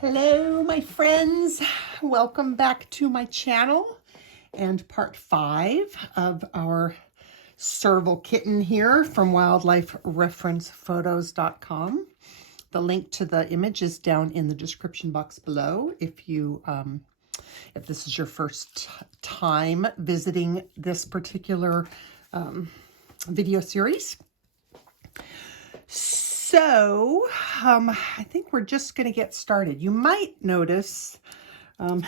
Hello, my friends. Welcome back to my channel and part 5 of our serval kitten here from wildlifereferencephotos.com. The link to the image is down in the description box below if you if this is your first time visiting this particular video series. So, I think we're just going to get started. You might notice I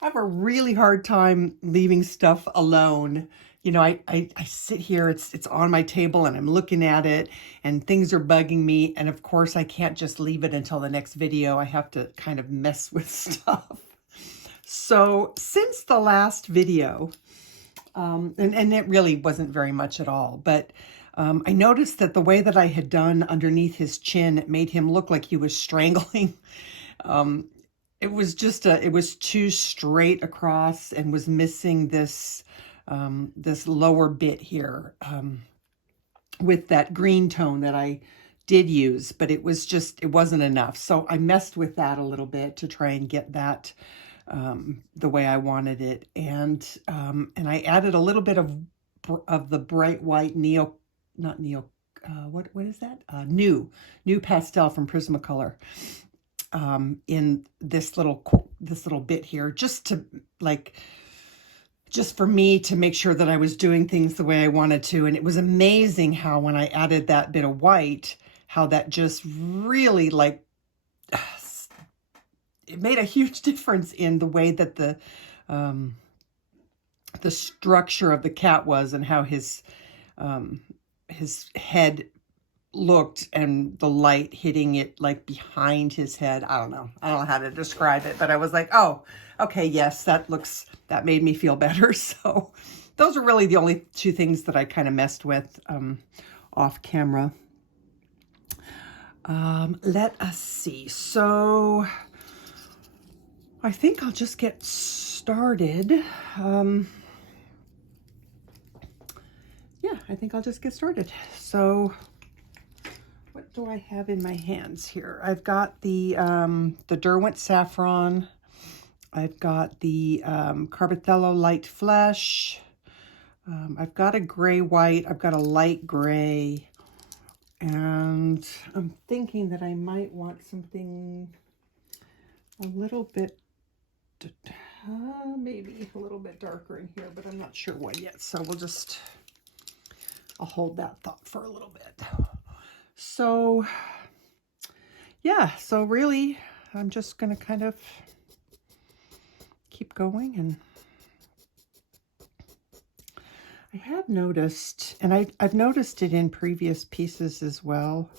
have a really hard time leaving stuff alone. You know, I sit here, it's on my table and I'm looking at it and things are bugging me. And of course, I can't just leave it until the next video. I have to kind of mess with stuff. So since the last video, and it really wasn't very much at all, but I noticed that the way that I had done underneath his chin, it made him look like he was strangling. It was just it was too straight across and was missing this, this lower bit here with that green tone that I did use, but it wasn't enough. So I messed with that a little bit to try and get that the way I wanted it. And I added a little bit of the bright white what is that? New pastel from Prismacolor in this little bit here, just for me to make sure that I was doing things the way I wanted to. And it was amazing how when I added that bit of white, how that just really it made a huge difference in the way that the structure of the cat was and how his head looked and the light hitting it like behind his head. I don't know how to describe it, but I was like, oh, okay, yes, that made me feel better. So those are really the only two things that I kind of messed with off camera. Let us see. So I think I'll just get started. Yeah, I think I'll just get started. So what do I have in my hands here? I've got the Derwent Saffron. I've got the Carbothello Light Flesh. I've got a gray white. I've got a light gray. And I'm thinking that I might want something a little bit, maybe a little bit darker in here, but I'm not sure what yet. So I'll hold that thought for a little bit. So yeah, so really I'm just going to kind of keep going. And I have noticed, and I've noticed it in previous pieces as well,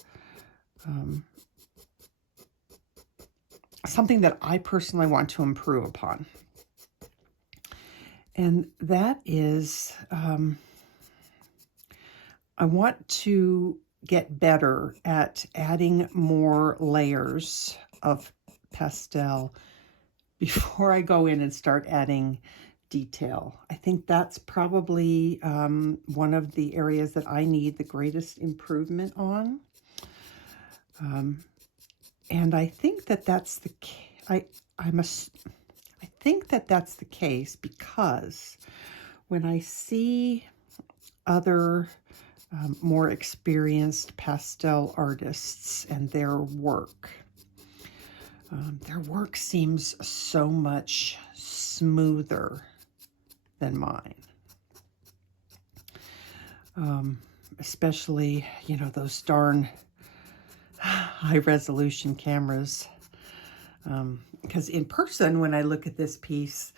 something that I personally want to improve upon. And that is, I want to get better at adding more layers of pastel before I go in and start adding detail. I think that's probably one of the areas that I need the greatest improvement on. And I think that that's the I think that that's the case because when I see other more experienced pastel artists and their work seems so much smoother than mine. Especially, you know, those darn high resolution cameras. Because in person, when I look at this piece,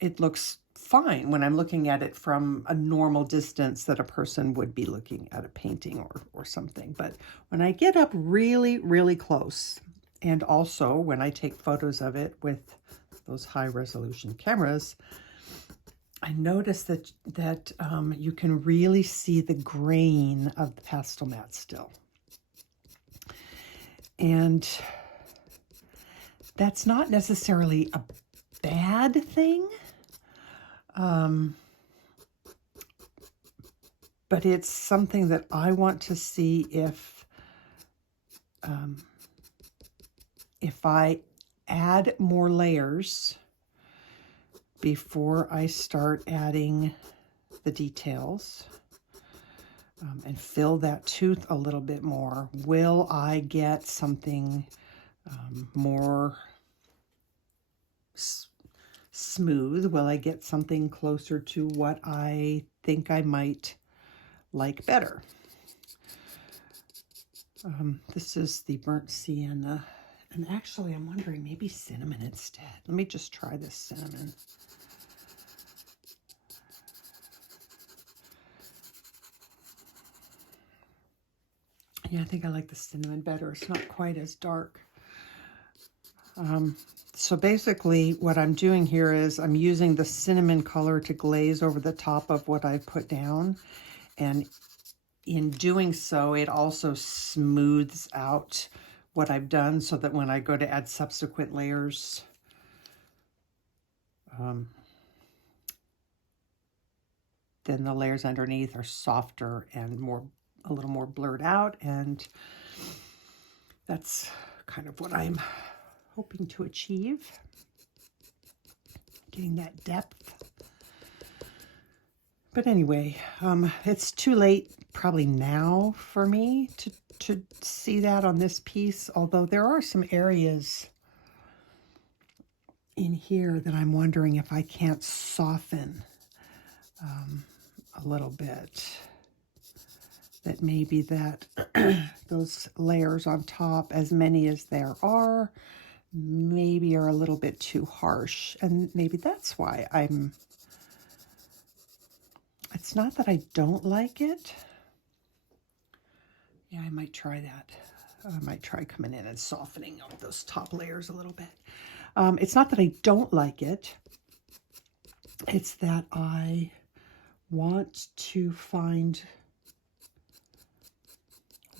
it looks fine when I'm looking at it from a normal distance that a person would be looking at a painting or something. But when I get up really, really close, and also when I take photos of it with those high resolution cameras, I notice that you can really see the grain of the pastel mat still. And that's not necessarily a bad thing. But it's something that I want to see if if I add more layers before I start adding the details and fill that tooth a little bit more, will I get something more smooth? Will I get something closer to what I think I might like better? This is the Burnt Sienna. And actually, I'm wondering, maybe cinnamon instead. Let me just try this cinnamon. Yeah, I think I like the cinnamon better. It's not quite as dark. So basically, what I'm doing here is I'm using the cinnamon color to glaze over the top of what I put down. And in doing so, it also smooths out what I've done so that when I go to add subsequent layers, then the layers underneath are softer and a little more blurred out. And that's kind of what I'm hoping to achieve, getting that depth. But anyway, it's too late probably now for me to see that on this piece, although there are some areas in here that I'm wondering if I can't soften a little bit. That maybe that those layers on top, as many as there are, maybe are a little bit too harsh. And maybe that's why it's not that I don't like it. Yeah, I might try that. I might try coming in and softening up those top layers a little bit. It's not that I don't like it. It's that I want to find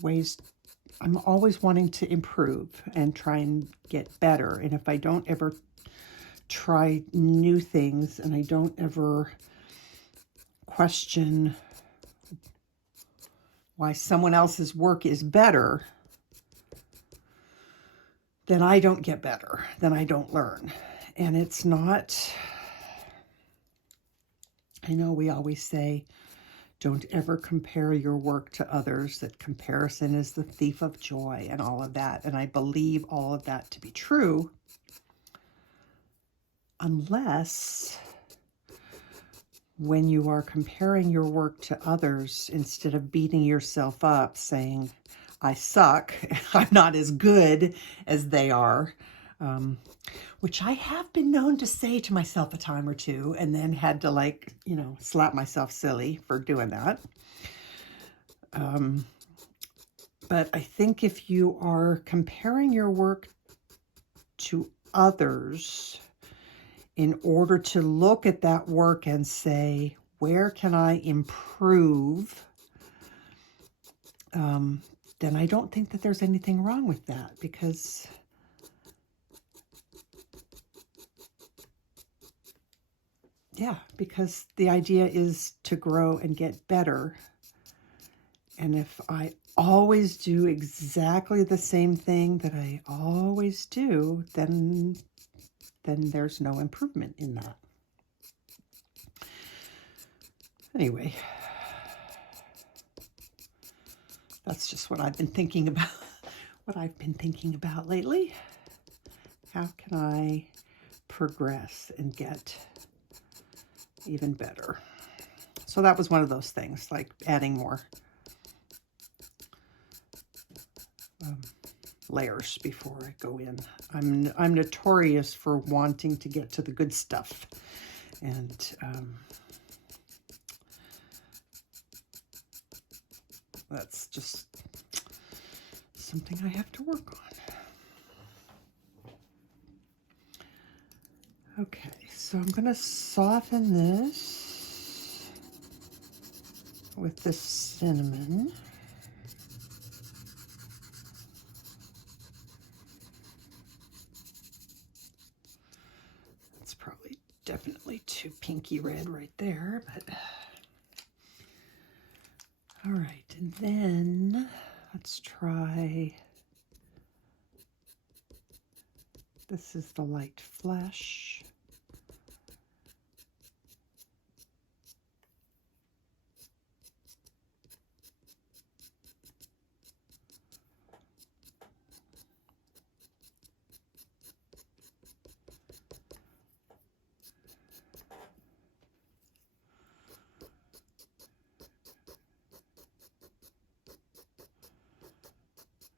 ways. I'm always wanting to improve and try and get better. And if I don't ever try new things and I don't ever question why someone else's work is better, then I don't get better, then I don't learn. And it's not, I know we always say, don't ever compare your work to others, that comparison is the thief of joy and all of that. And I believe all of that to be true, unless when you are comparing your work to others, instead of beating yourself up saying, I suck, I'm not as good as they are, which I have been known to say to myself a time or two, and then had to, like, you know, slap myself silly for doing that. But I think if you are comparing your work to others in order to look at that work and say, where can I improve? Then I don't think that there's anything wrong with that, because because the idea is to grow and get better. And if I always do exactly the same thing that I always do, then there's no improvement in that. Anyway, that's just what I've been thinking about, lately. How can I progress and get even better? So that was one of those things, like adding more layers before I go in. I'm notorious for wanting to get to the good stuff, and that's just something I have to work on. Okay, so I'm going to soften this with this cinnamon. It's probably definitely too pinky red right there, but all right, and then let's try This is the light flesh.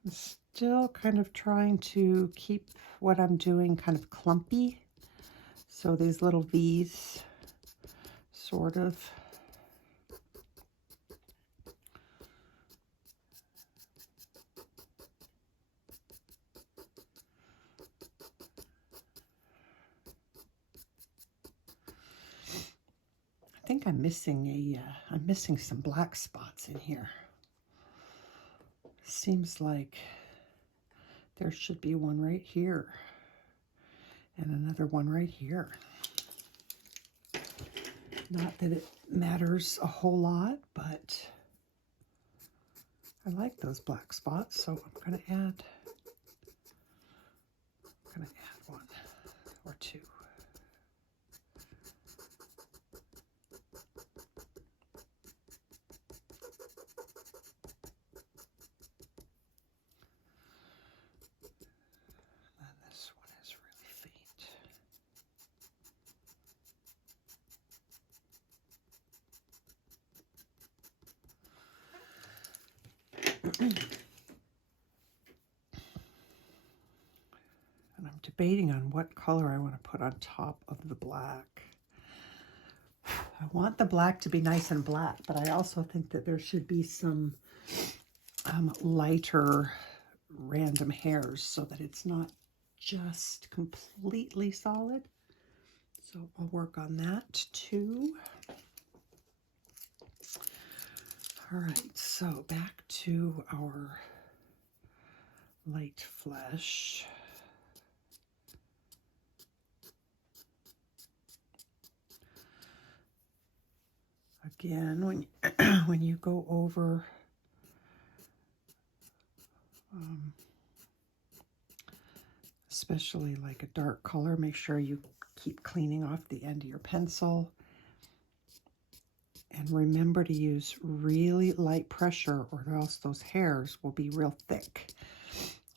I'm still kind of trying to keep what I'm doing kind of clumpy. So these little V's, sort of. I think I'm missing I'm missing some black spots in here. Seems like there should be one right here and another one right here. Not that it matters a whole lot, but I like those black spots, so I'm gonna add one or two. And I'm debating on what color I want to put on top of the black. I want the black to be nice and black, but I also think that there should be some lighter random hairs so that it's not just completely solid. So I'll work on that too. All right, so back to our light flesh. Again, when you go over especially like a dark color, make sure you keep cleaning off the end of your pencil. And remember to use really light pressure or else those hairs will be real thick.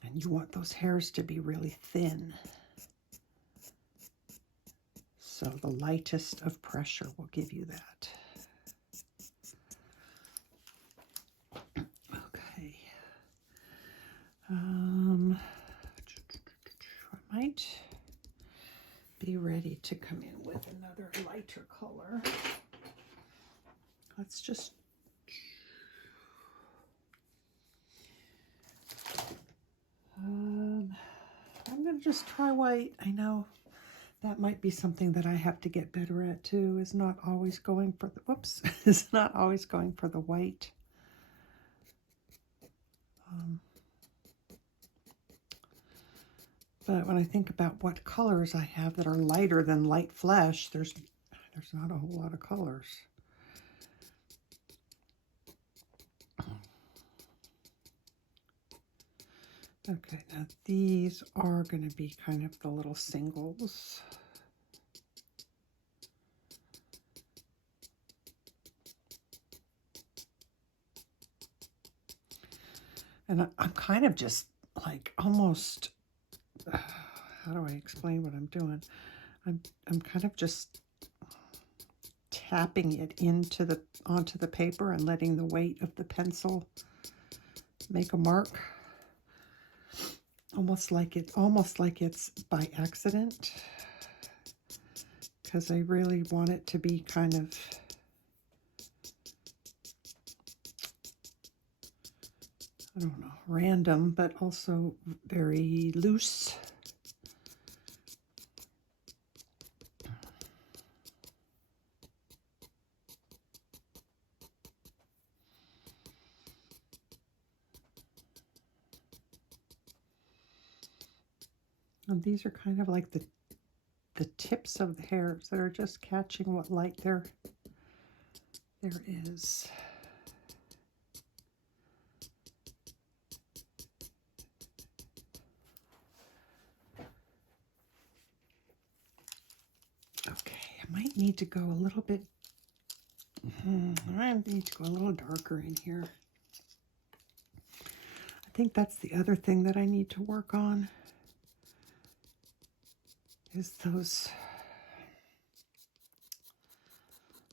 And you want those hairs to be really thin. So the lightest of pressure will give you that. Okay. I might be ready to come in with another lighter color. Let's just I'm going to just try white. I know that might be something that I have to get better at too, is not always going for the, whoops, is not always going for the white. But when I think about what colors I have that are lighter than light flesh, there's not a whole lot of colors. Okay, now these are going to be kind of the little singles. And I'm kind of just like almost, how do I explain what I'm doing? I'm kind of just tapping it onto the paper and letting the weight of the pencil make a mark. Almost like it's by accident, because I really want it to be kind of I don't know, random, but also very loose. And these are kind of like the tips of the hairs that are just catching what light there is. might need to go a little bit, I need to go a little darker in here. I think that's the other thing that I need to work on, is those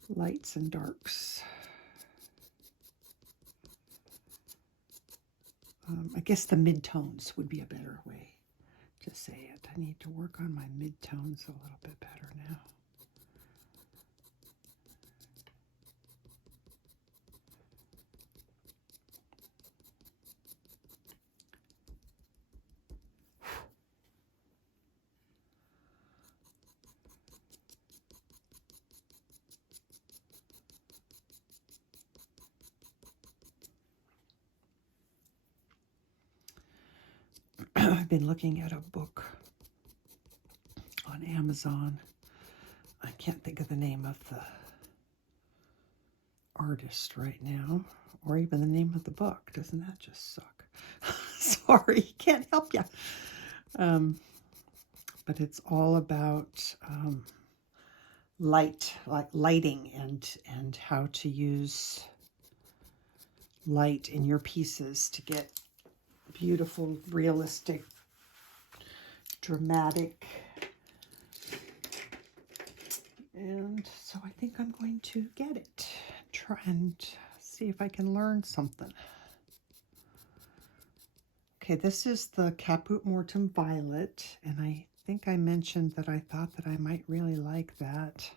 lights and darks. I guess the midtones would be a better way to say it. I need to work on my midtones a little bit better now. I've been looking at a book on Amazon. I can't think of the name of the artist right now, or even the name of the book. Doesn't that just suck? Sorry, can't help you. But it's all about lighting and how to use light in your pieces to get beautiful, realistic, dramatic. And so I think I'm going to get it. Try and see if I can learn something. Okay, this is the Caput Mortem Violet, and I think I mentioned that I thought that I might really like that.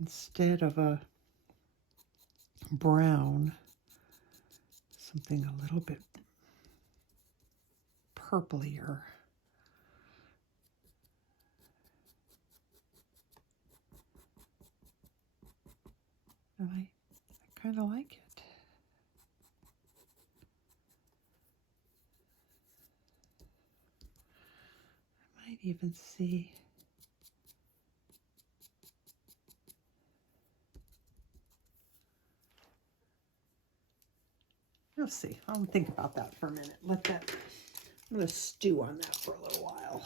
Instead of a brown, something a little bit purplier. And I kind of like it. I might even see we'll see. I'll think about that for a minute. I'm going to stew on that for a little while.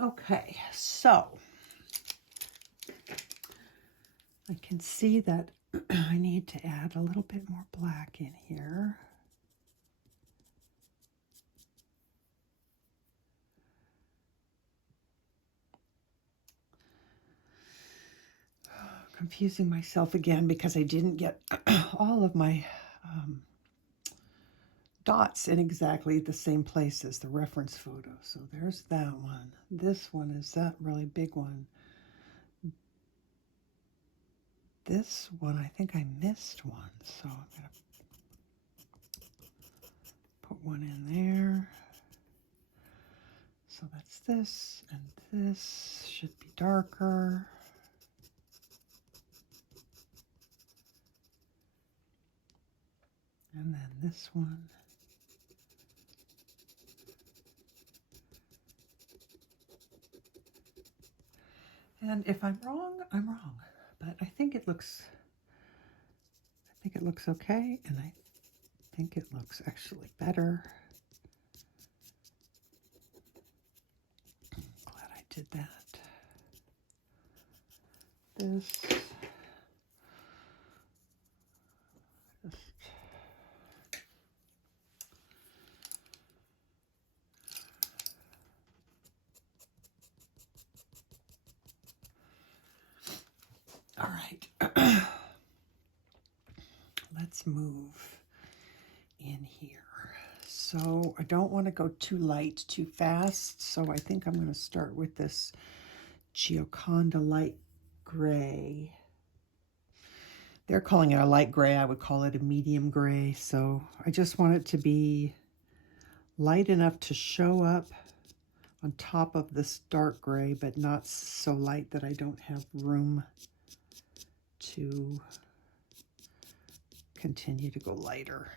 Okay, so I can see that I need to add a little bit more black in here. Confusing myself again because I didn't get all of my dots in exactly the same place as the reference photo. So there's that one. This one is that really big one. This one, I think I missed one, so I'm going to put one in there. So that's this, and this should be darker. And then this one. And if I'm wrong, I'm wrong. But I think it looks okay, and I think it looks actually better. I'm glad I did that. This. All right, let's move in here. So I don't want to go too light too fast, so I think I'm going to start with this Giocanda light gray. They're calling it a light gray. I would call it a medium gray. So I just want it to be light enough to show up on top of this dark gray, but not so light that I don't have room to continue to go lighter.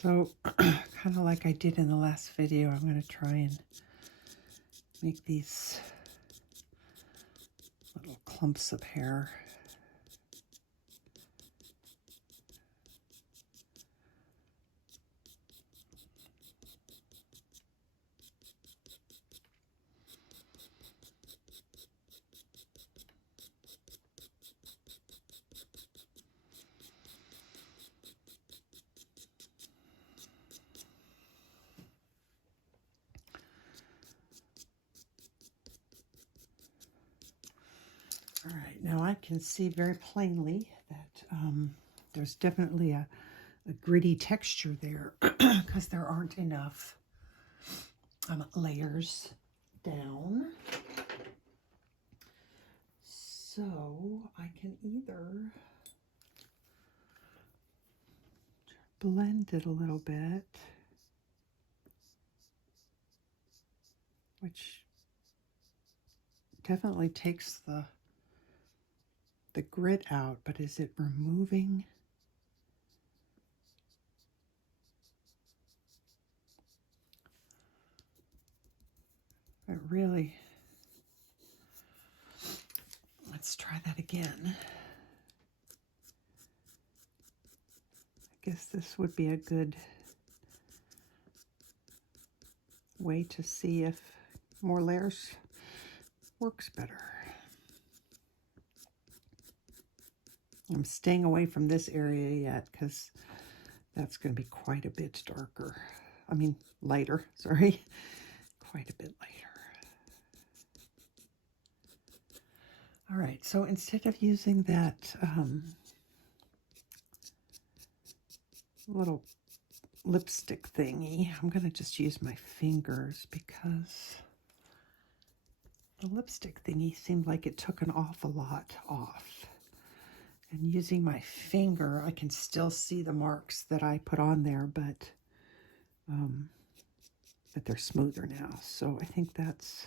So kind of like I did in the last video, I'm going to try and make these little clumps of hair. All right, now I can see very plainly that there's definitely a gritty texture there because there aren't enough layers down. So I can either blend it a little bit, which definitely takes the grit out, but is it removing? It really, let's try that again. I guess this would be a good way to see if more layers works better. I'm staying away from this area yet because that's going to be quite a bit darker. I mean, lighter, sorry. Quite a bit lighter. All right, so instead of using that little lipstick thingy, I'm going to just use my fingers because the lipstick thingy seemed like it took an awful lot off. And using my finger, I can still see the marks that I put on there, but they're smoother now. So I think that's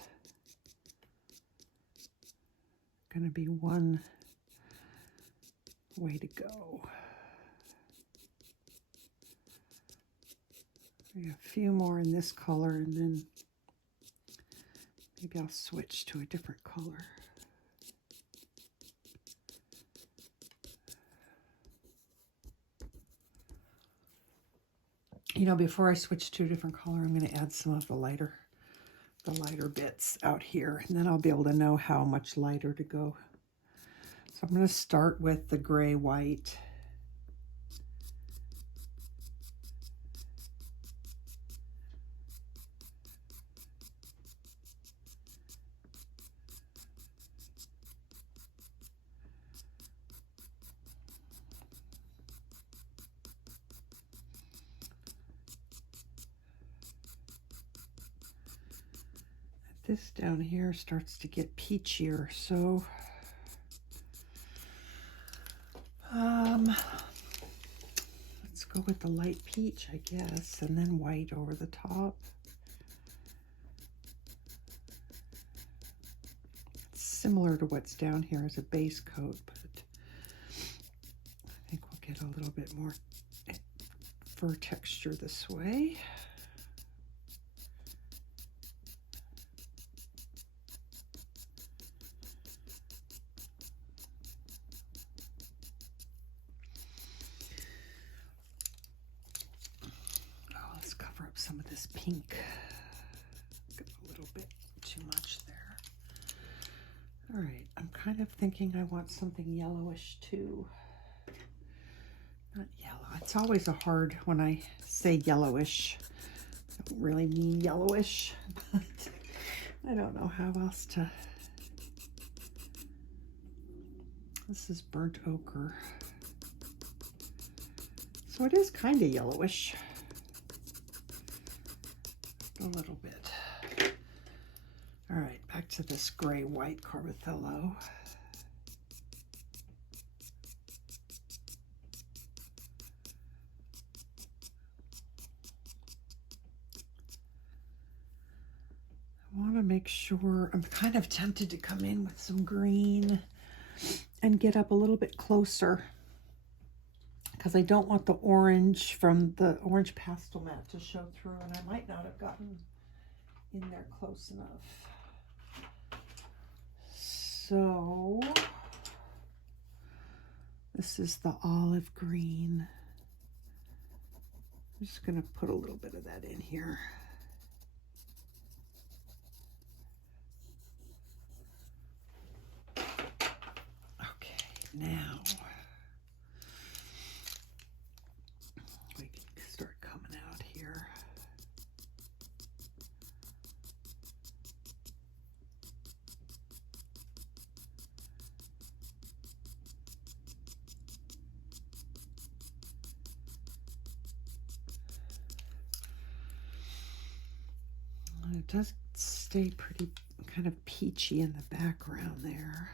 going to be one way to go. A few more in this color, and then maybe I'll switch to a different color. You know, before I switch to a different color, I'm going to add some of the lighter bits out here, and then I'll be able to know how much lighter to go. So I'm going to start with the gray white. This down here starts to get peachier, so let's go with the light peach, I guess, and then white over the top. It's similar to what's down here as a base coat, but I think we'll get a little bit more fur texture this way. Some of this pink. Got a little bit too much there. All right, I'm kind of thinking I want something yellowish too. Not yellow. It's always a hard when I say yellowish. I don't really mean yellowish, but I don't know how else to. This is burnt ochre. So it is kind of yellowish. A little bit. All right, back to this gray white Carbothello. I want to make sure, I'm kind of tempted to come in with some green and get up a little bit closer because I don't want the orange from the orange pastel matte to show through, and I might not have gotten in there close enough. So this is the olive green. I'm just going to put a little bit of that in here. Okay, now we can start coming out here. It does stay pretty kind of peachy in the background there.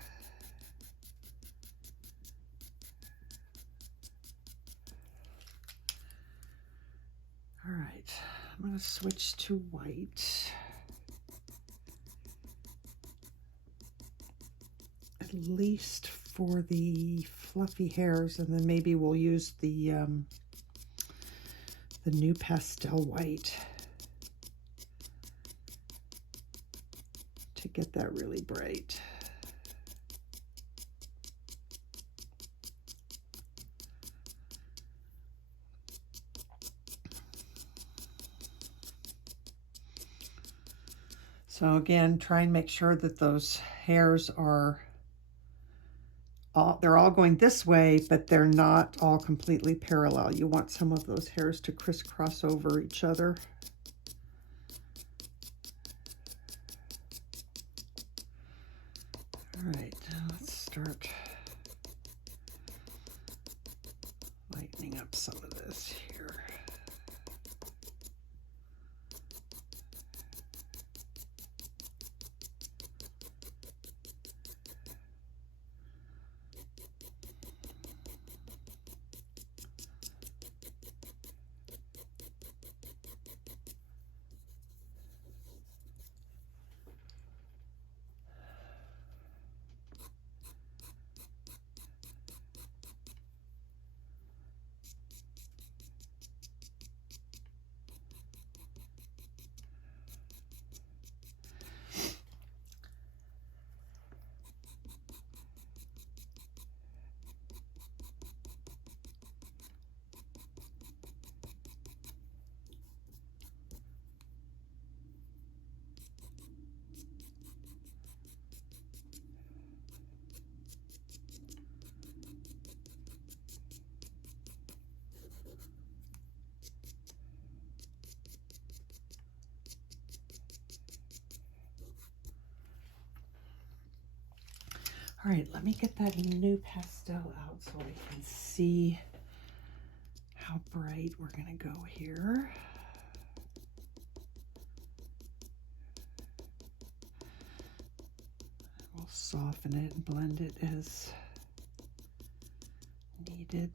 All right, I'm going to switch to white. At least for the fluffy hairs, and then maybe we'll use the new pastel white to get that really bright. So again, try and make sure that those hairs are they're all going this way, but they're not all completely parallel. You want some of those hairs to crisscross over each other. All right, let's start lightening up some of this here. All right, let me get that new pastel out so I can see how bright we're going to go here. We'll soften it and blend it as needed.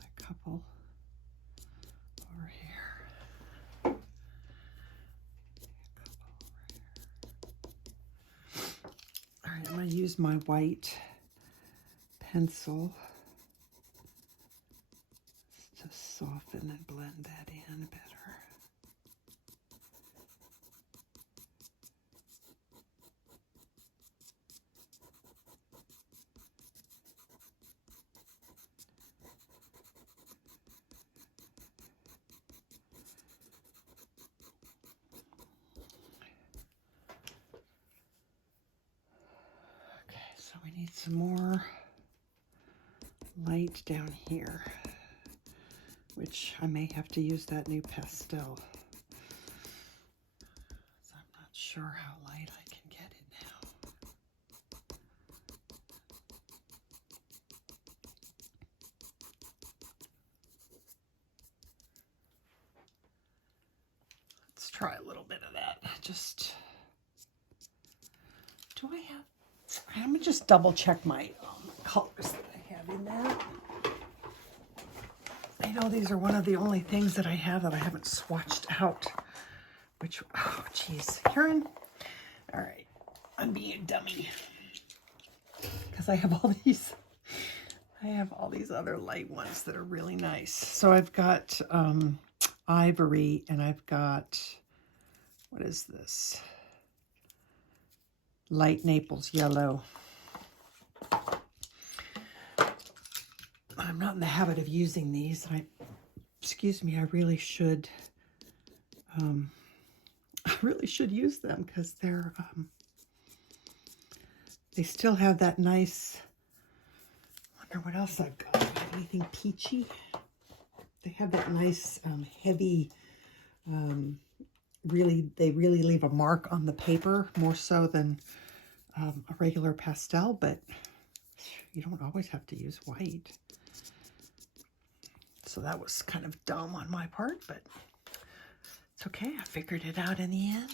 A couple over here. All right, I'm going to use my white pencil to soften and blend that in better. So we need some more light down here, which I may have to use that new pastel. So I'm not sure how light I can get it now. Let's try a little bit of that. Just, do I have? I'm gonna just double check my colors that I have in there. I know these are one of the only things that I have that I haven't swatched out. Which, oh geez, Karen. All right, I'm being a dummy because I have all these. I have all these other light ones that are really nice. So I've got ivory, and I've got, what is this? Light Naples yellow. I'm not in the habit of using these. Excuse me, I really should use them because they're they still have that nice, I wonder what else I've got. Anything peachy? They have that nice heavy, they really leave a mark on the paper, more so than a regular pastel, but you don't always have to use white. So that was kind of dumb on my part, but it's okay. I figured it out in the end.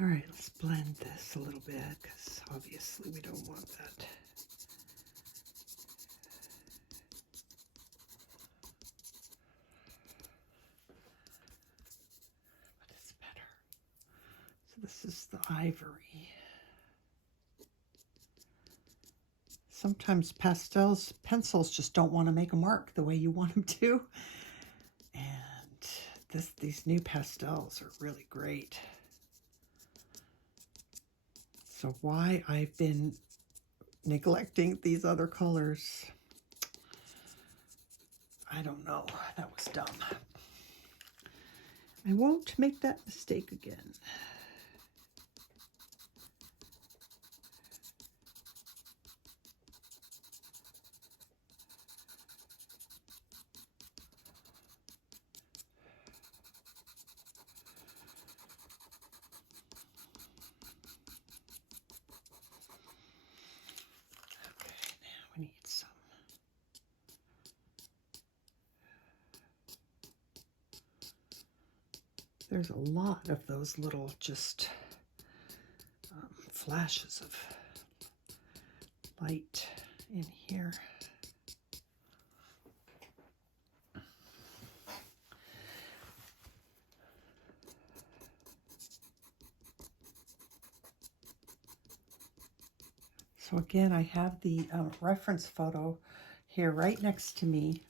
All right, let's blend this a little bit because obviously we don't want that. But it's better. So this is the ivory. Sometimes pencils just don't want to make a mark the way you want them to. And these new pastels are really great. So why I've been neglecting these other colors, I don't know. That was dumb. I won't make that mistake again. We need some. There's a lot of those little just flashes of light in here. So again, I have the reference photo here right next to me.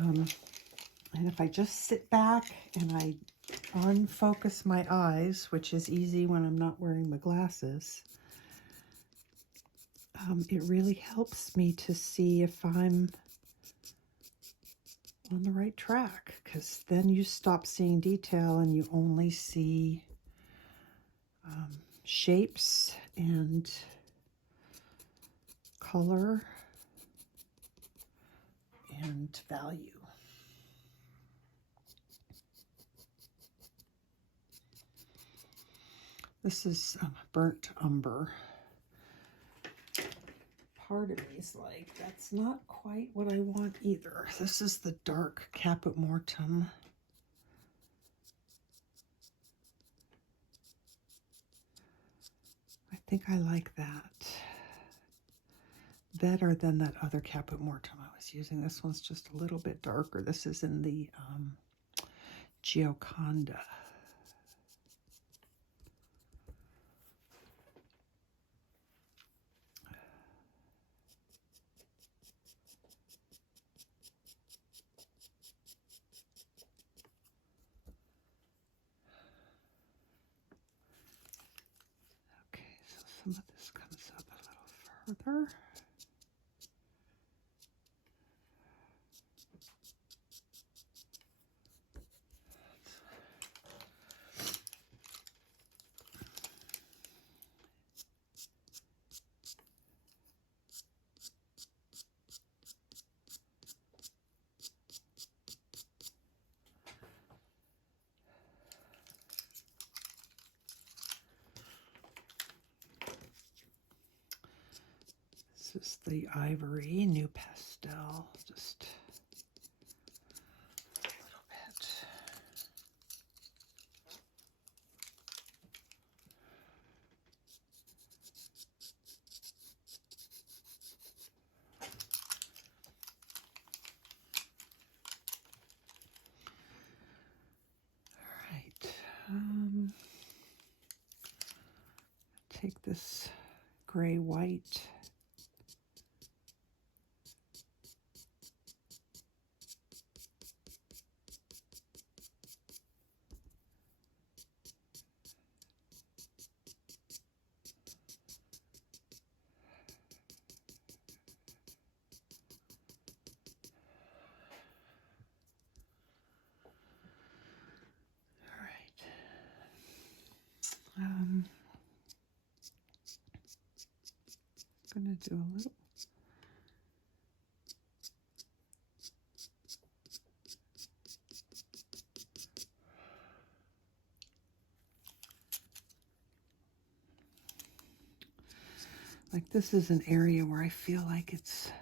And if I just sit back and I unfocus my eyes, which is easy when I'm not wearing my glasses, it really helps me to see if I'm on the right track, because then you stop seeing detail and you only see shapes and color and value. This is Burnt Umber. Part of me is like, that's not quite what I want either. This is the dark Caput Mortem. I think I like that better than that other Caput Mortem I was using. This one's just a little bit darker. This is in the Giocanda. Okay, so some of this comes up a little further. This is the Ivory New Pastel, just a little bit. All right, take this gray white I'm going to do a little. Like this is an area where I feel like it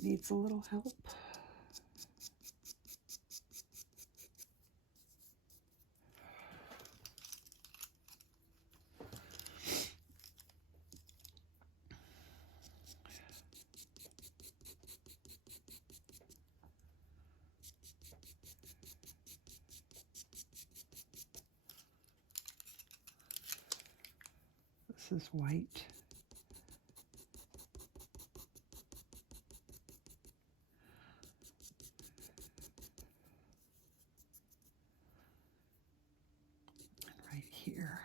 needs a little help. This is white. And right here.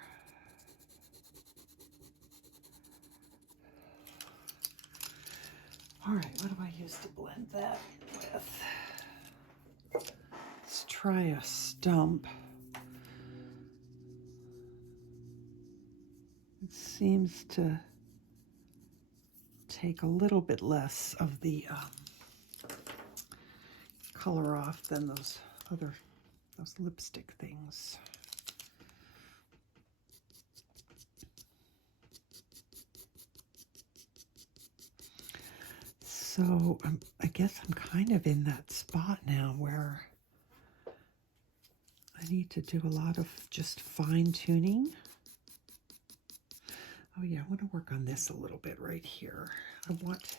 All right, what do I use to blend that with? Let's try a stump. It seems to take a little bit less of the color off than those lipstick things. So I guess I'm kind of in that spot now where I need to do a lot of just fine tuning. Oh yeah, I want to work on this a little bit right here. I want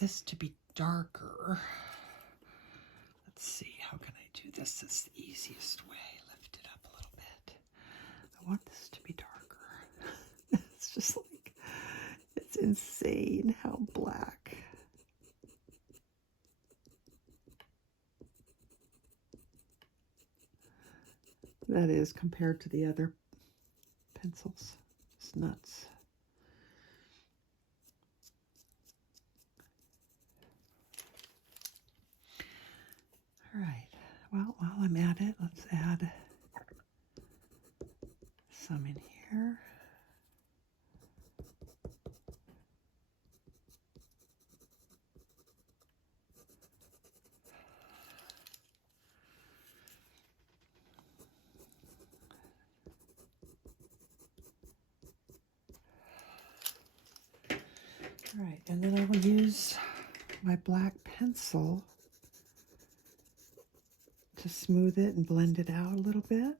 this to be darker. Let's see, how can I do this? This is the easiest way. Lift it up a little bit. I want this to be darker. It's just like, it's insane how black. That is compared to the other pencils. It's nuts. All right, well, while I'm at it, let's add some in here. All right, and then I will use my black pencil to smooth it and blend it out a little bit.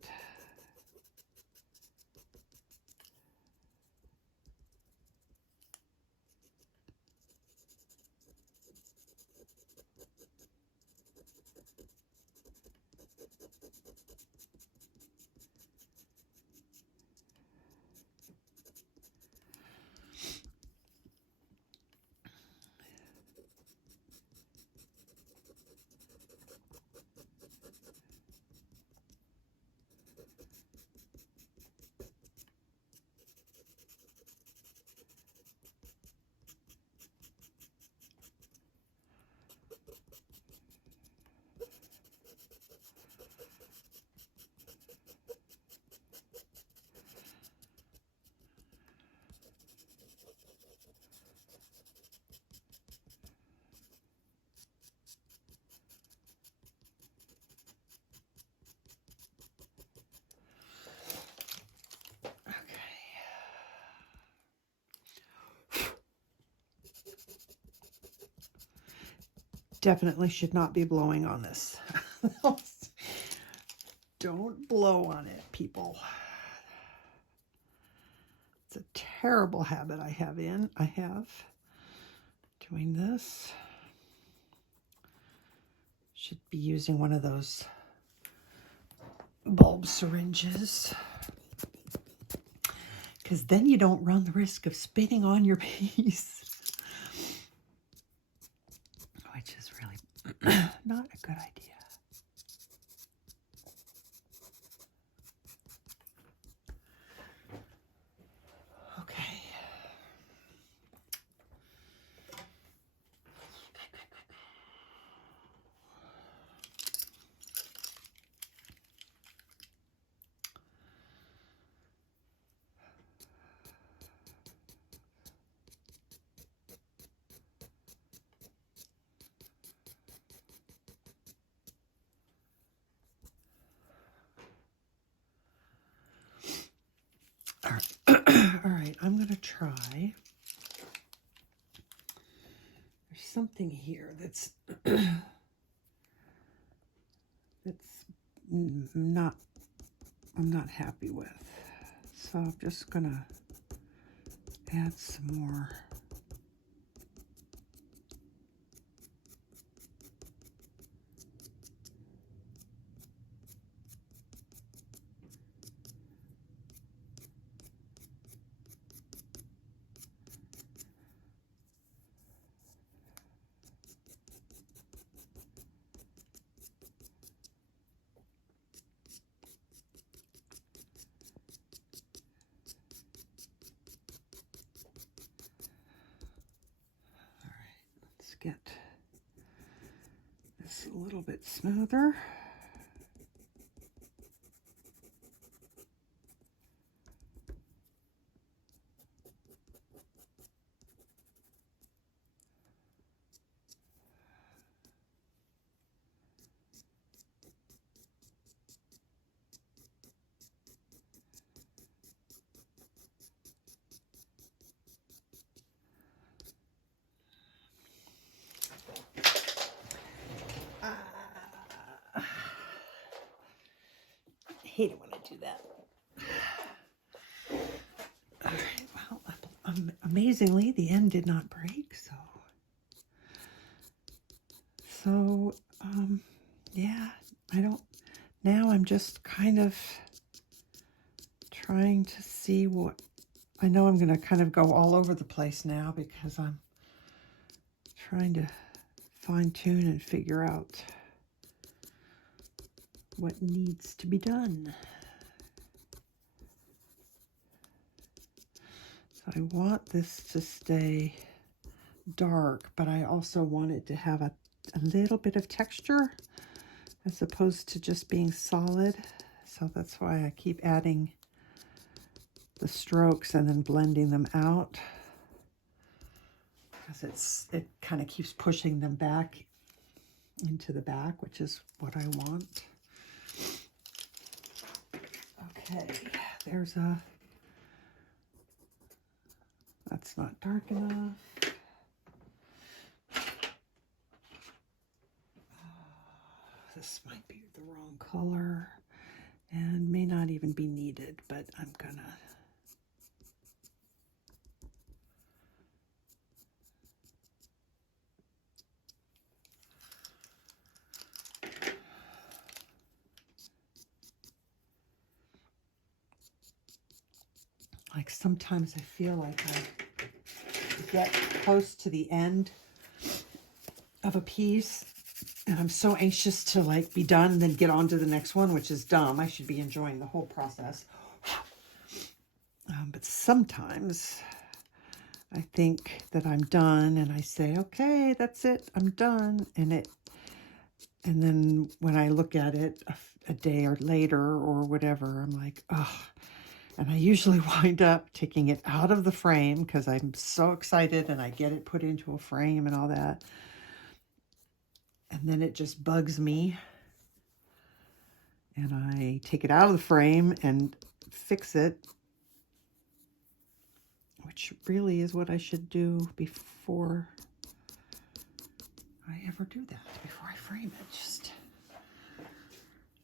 Definitely should not be blowing on this. Don't blow on it, people. It's a terrible habit I have doing this. Should be using one of those bulb syringes, because then you don't run the risk of spitting on your piece, which is really not a good idea. Okay. All right, I'm going to try. There's something here that's not, I'm not happy with. So I'm just going to add some more. Get this a little bit smoother. I hate it when I do that. All right, well, amazingly, the end did not break, so yeah, now I'm just kind of trying to see what, I know I'm going to kind of go all over the place now because I'm trying to fine tune and figure out what needs to be done. So I want this to stay dark, but I also want it to have a little bit of texture as opposed to just being solid. So that's why I keep adding the strokes and then blending them out, because it kind of keeps pushing them back into the back, which is what I want. Okay, there's that's not dark enough. This might be the wrong color and may not even be needed, but I'm gonna. Like sometimes I feel like I get close to the end of a piece and I'm so anxious to like be done and then get on to the next one, which is dumb. I should be enjoying the whole process. But sometimes I think that I'm done and I say, okay, that's it, I'm done. And then when I look at it a day or later or whatever, I'm like, oh. And I usually wind up taking it out of the frame because I'm so excited and I get it put into a frame and all that. And then it just bugs me. And I take it out of the frame and fix it, which really is what I should do before I ever do that, before I frame it. Just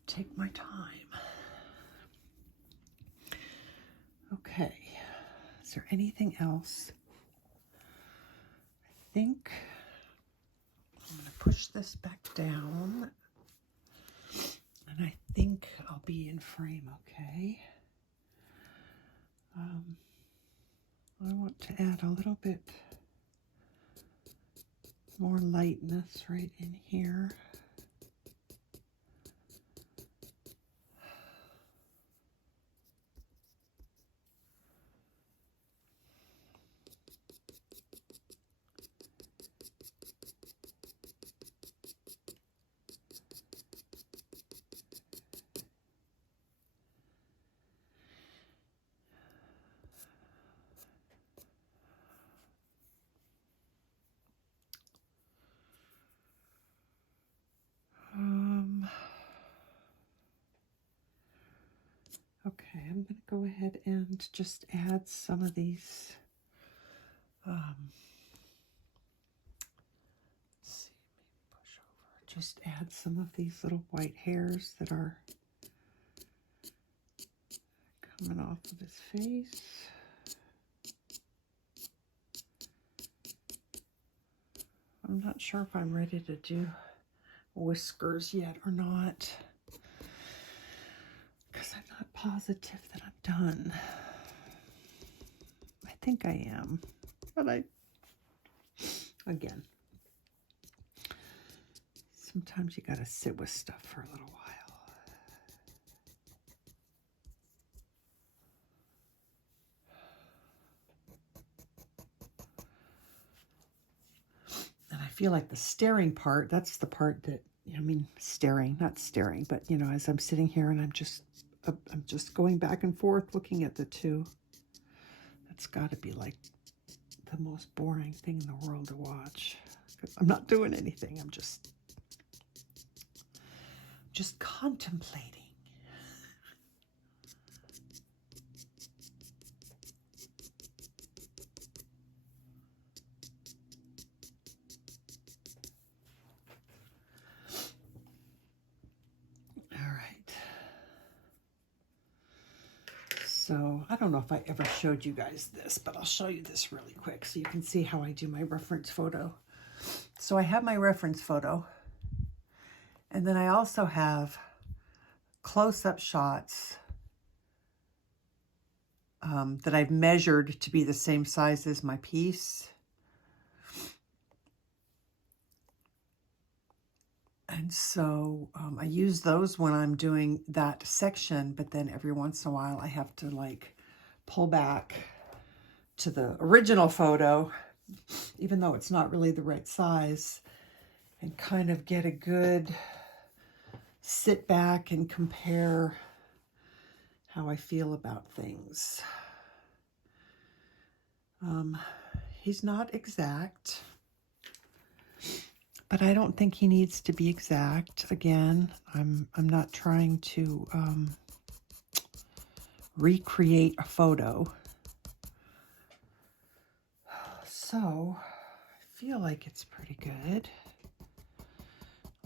take my time. Okay, is there anything else? I think I'm going to push this back down, and I think I'll be in frame okay. I want to add a little bit more lightness right in here. Okay, I'm I'm going to go ahead and just add some of these. Let's see, maybe push over. Just add some of these little white hairs that are coming off of his face. I'm not sure if I'm ready to do whiskers yet or not, because I'm not positive that I'm done. I think I am, but again, sometimes you gotta sit with stuff for a little while. And I feel like the staring part, that's the part that, I mean, staring, not staring, but you know, as I'm sitting here and I'm just going back and forth looking at the two. That's got to be like the most boring thing in the world to watch. I'm not doing anything. I'm just contemplating. All right. So I don't know if I ever showed you guys this, but I'll show you this really quick so you can see how I do my reference photo. So I have my reference photo, and then I also have close-up shots that I've measured to be the same size as my piece. And so I use those when I'm doing that section, but then every once in a while I have to like pull back to the original photo, even though it's not really the right size, and kind of get a good sit back and compare how I feel about things. He's not exact, but I don't think he needs to be exact. Again, I'm not trying to recreate a photo. So I feel like it's pretty good.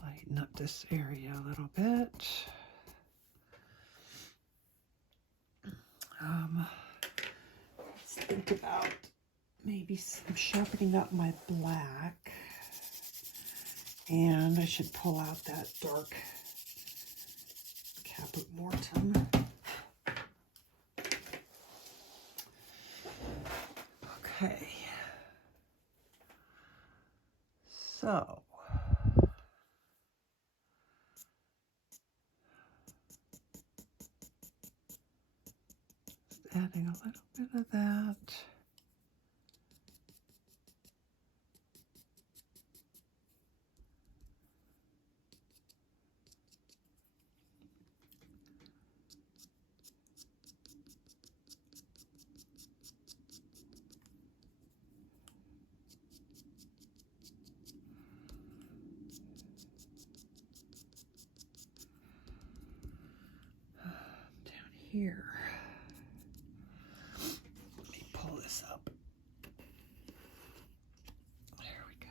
Lighten up this area a little bit. Let's think about maybe some sharpening up my black. And I should pull out that dark Caput Mortem. Okay. So. Just adding a little bit of that. Here. Let me pull this up. There we go.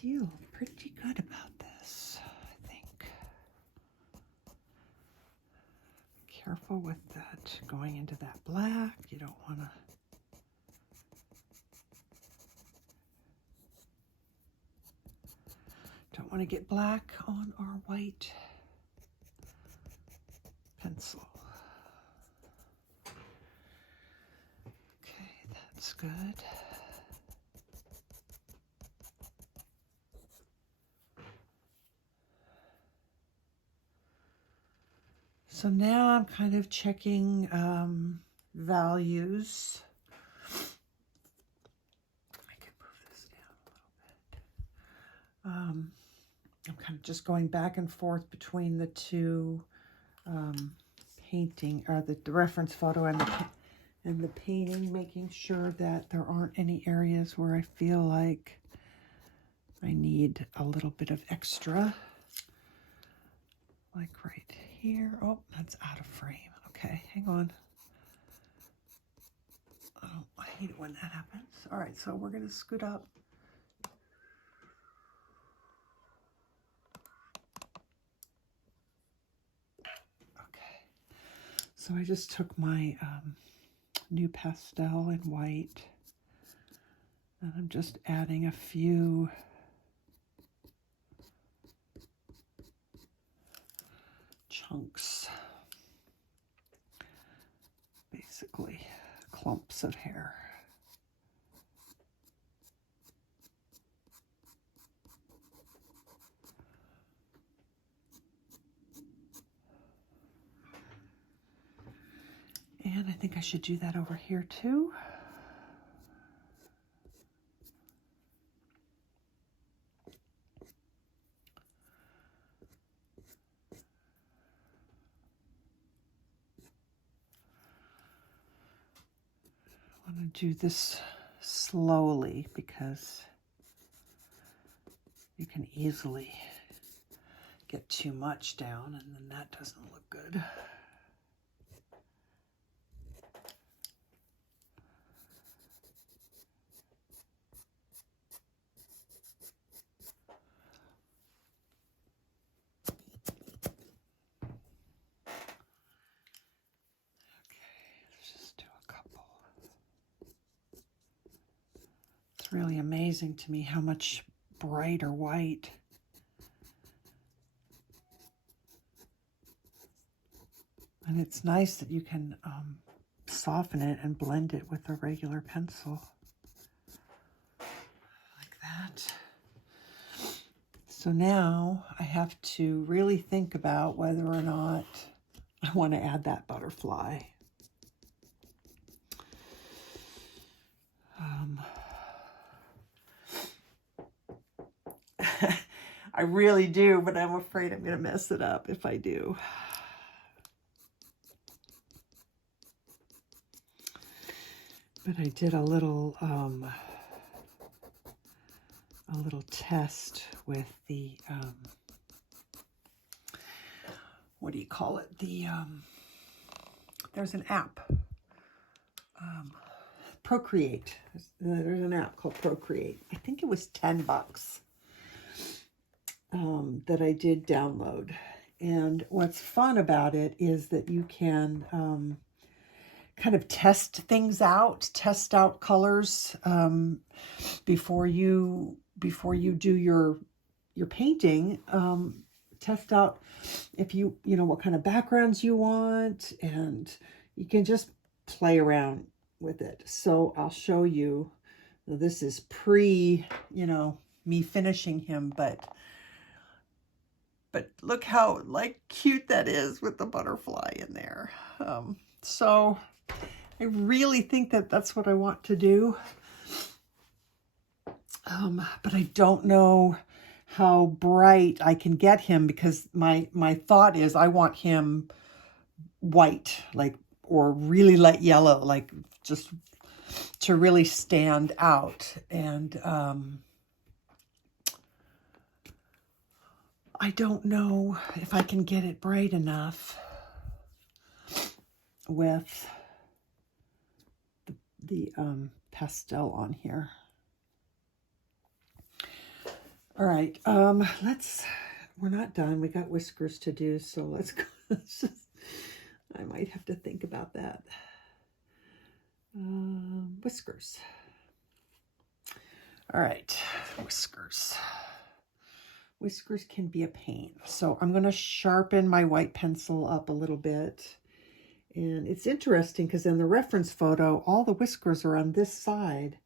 feel pretty good about this, I think. Careful with that, going into that black. You don't want to get black on our white pencil. Okay, that's good. So now I'm kind of checking values. I can move this down a little bit. I'm kind of just going back and forth between the two painting, or the reference photo and the painting, making sure that there aren't any areas where I feel like I need a little bit of extra. Like right here. Oh, that's out of frame. Okay, hang on. Oh, I hate it when that happens. All right, so we're going to scoot up. Okay, so I just took my new pastel in white, and I'm just adding a few chunks, basically clumps of hair. And I think I should do that over here too. I want to do this slowly because you can easily get too much down and then that doesn't look good. It's really amazing to me how much brighter white. And it's nice that you can soften it and blend it with a regular pencil. Like that. So now I have to really think about whether or not I want to add that butterfly. I really do, but I'm afraid I'm going to mess it up if I do. But I did a little test with the what do you call it? The there's an app, Procreate. There's an app called Procreate. I think it was $10 that I did download. And what's fun about it is that you can kind of test things out, test out colors before you do your painting. Test out if you know what kind of backgrounds you want, and you can just play around with it. So I'll show you. This is pre, me finishing him, but look how cute that is with the butterfly in there. So I really think that that's what I want to do. But I don't know how bright I can get him, because my thought is I want him white, or really light yellow, just to really stand out. And I don't know if I can get it bright enough with the pastel on here. All right, we're not done. We got whiskers to do, so let's go. I might have to think about that. Whiskers. All right, whiskers. Whiskers can be a pain. So I'm going to sharpen my white pencil up a little bit. And it's interesting because in the reference photo, all the whiskers are on this side.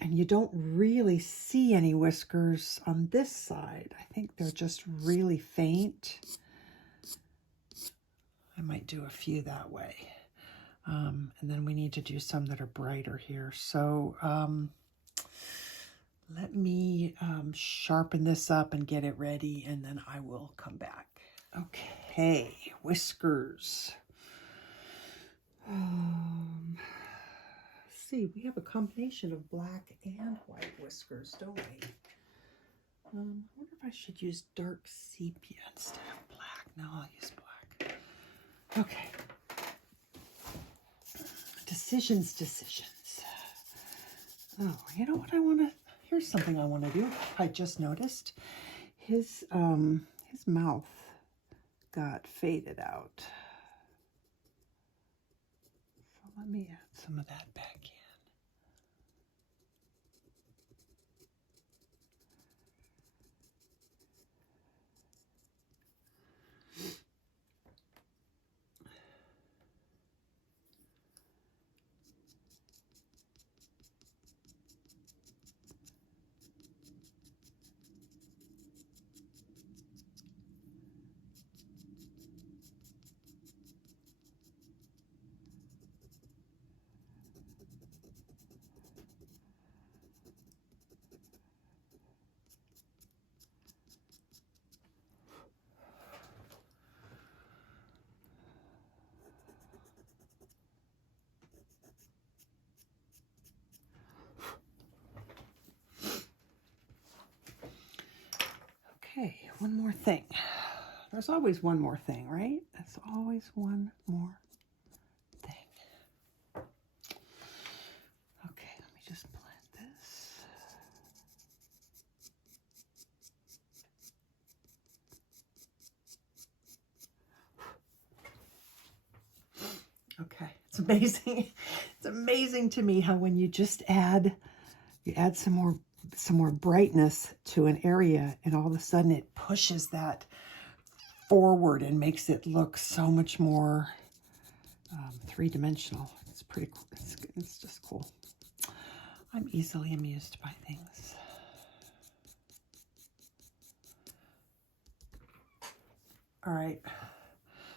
And you don't really see any whiskers on this side. I think they're just really faint. I might do a few that way. And then we need to do some that are brighter here. So let me sharpen this up and get it ready, and then I will come back. Okay, whiskers. See, we have a combination of black and white whiskers, don't we? I wonder if I should use dark sepia instead of black. No, I'll use black. Okay. Decisions. Oh, you know what I want to... Here's something I want to do. I just noticed his mouth got faded out. So let me add some of that back in. Okay, one more thing. There's always one more thing, right? There's always one more thing. Okay, let me just blend this. Okay, it's amazing. It's amazing to me how when you just add some more brightness to an area, and all of a sudden it pushes that forward and makes it look so much more three-dimensional. It's pretty cool. It's just cool. I'm easily amused by things. All right.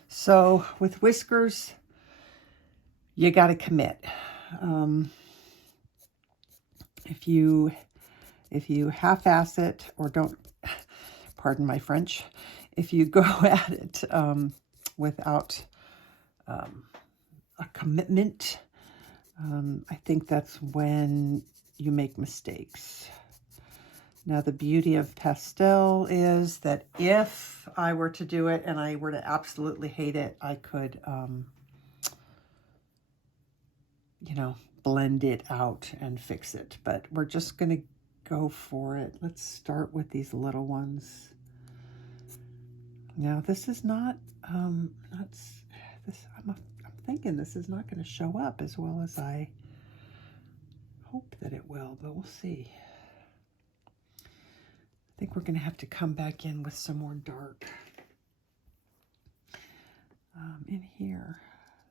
So with whiskers, you got to commit. If you half-ass it, or don't, pardon my French, if you go at it without a commitment, I think that's when you make mistakes. Now, the beauty of pastel is that if I were to do it and I were to absolutely hate it, I could, you know, blend it out and fix it. But we're just going to go for it. Let's start with these little ones. Now, this is not this. I'm thinking this is not going to show up as well as I hope that it will, but we'll see. I think we're going to have to come back in with some more dark in here.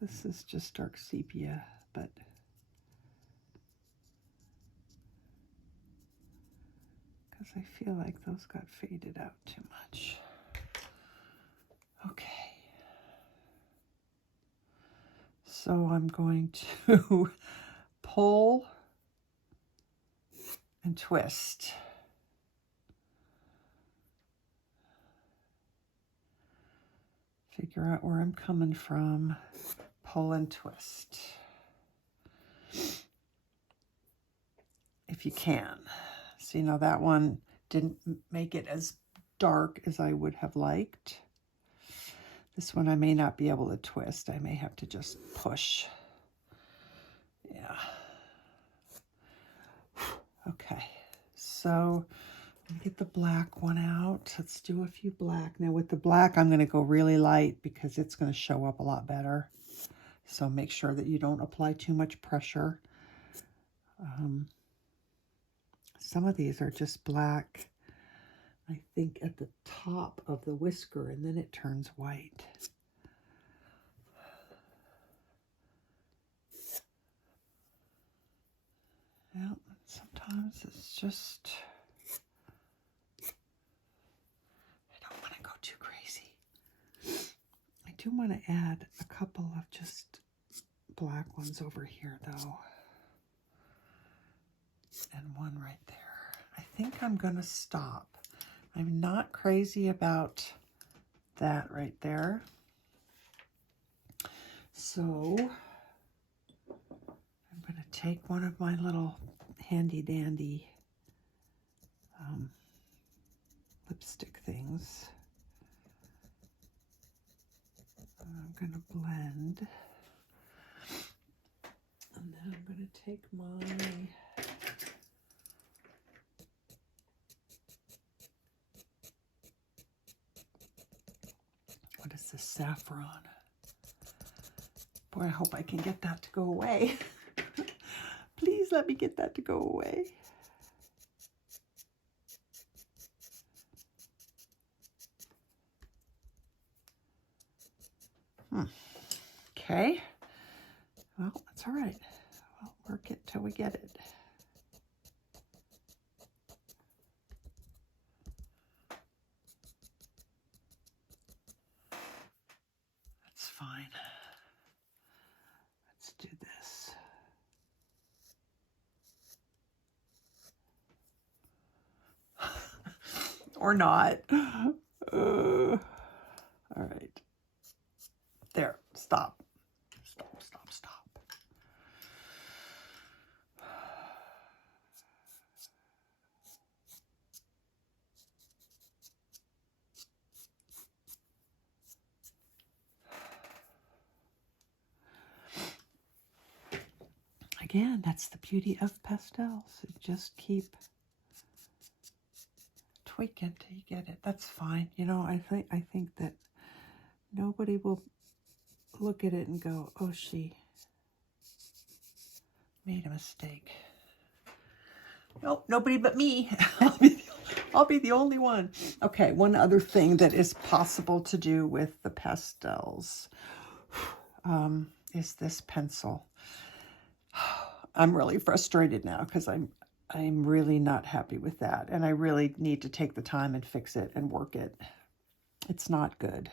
This is just dark sepia, but because I feel like those got faded out too much. Okay. So I'm going to pull and twist. Figure out where I'm coming from. Pull and twist. If you can. See, now that one didn't make it as dark as I would have liked. This one I may not be able to twist. I may have to just push. Yeah. Okay. So Get the black one out. Let's do a few black. Now with the black, I'm going to go really light because it's going to show up a lot better. So make sure that you don't apply too much pressure. Some of these are just black, I think, at the top of the whisker, and then it turns white. Yeah, sometimes it's just, I don't want to go too crazy. I do want to add a couple of just black ones over here, though. And one right there. I think I'm going to stop. I'm not crazy about that right there. So I'm going to take one of my little handy dandy lipstick things. And I'm going to blend. And then I'm going to take my what is this, Saffron? Boy, I hope I can get that to go away. Please let me get that to go away. Okay. Well, that's all right. We'll work it till we get it. That's fine. Let's do this. Or not. All right. There. Stop. Stop, stop, stop. Again, that's the beauty of pastels. You just keep tweaking till you get it. That's fine. You know, I think that nobody will look at it and go, oh, she made a mistake. Nope, nobody but me. I'll be the only one. Okay, one other thing that is possible to do with the pastels is this pencil. I'm really frustrated now because I'm really not happy with that, and I really need to take the time and fix it and work it. It's not good.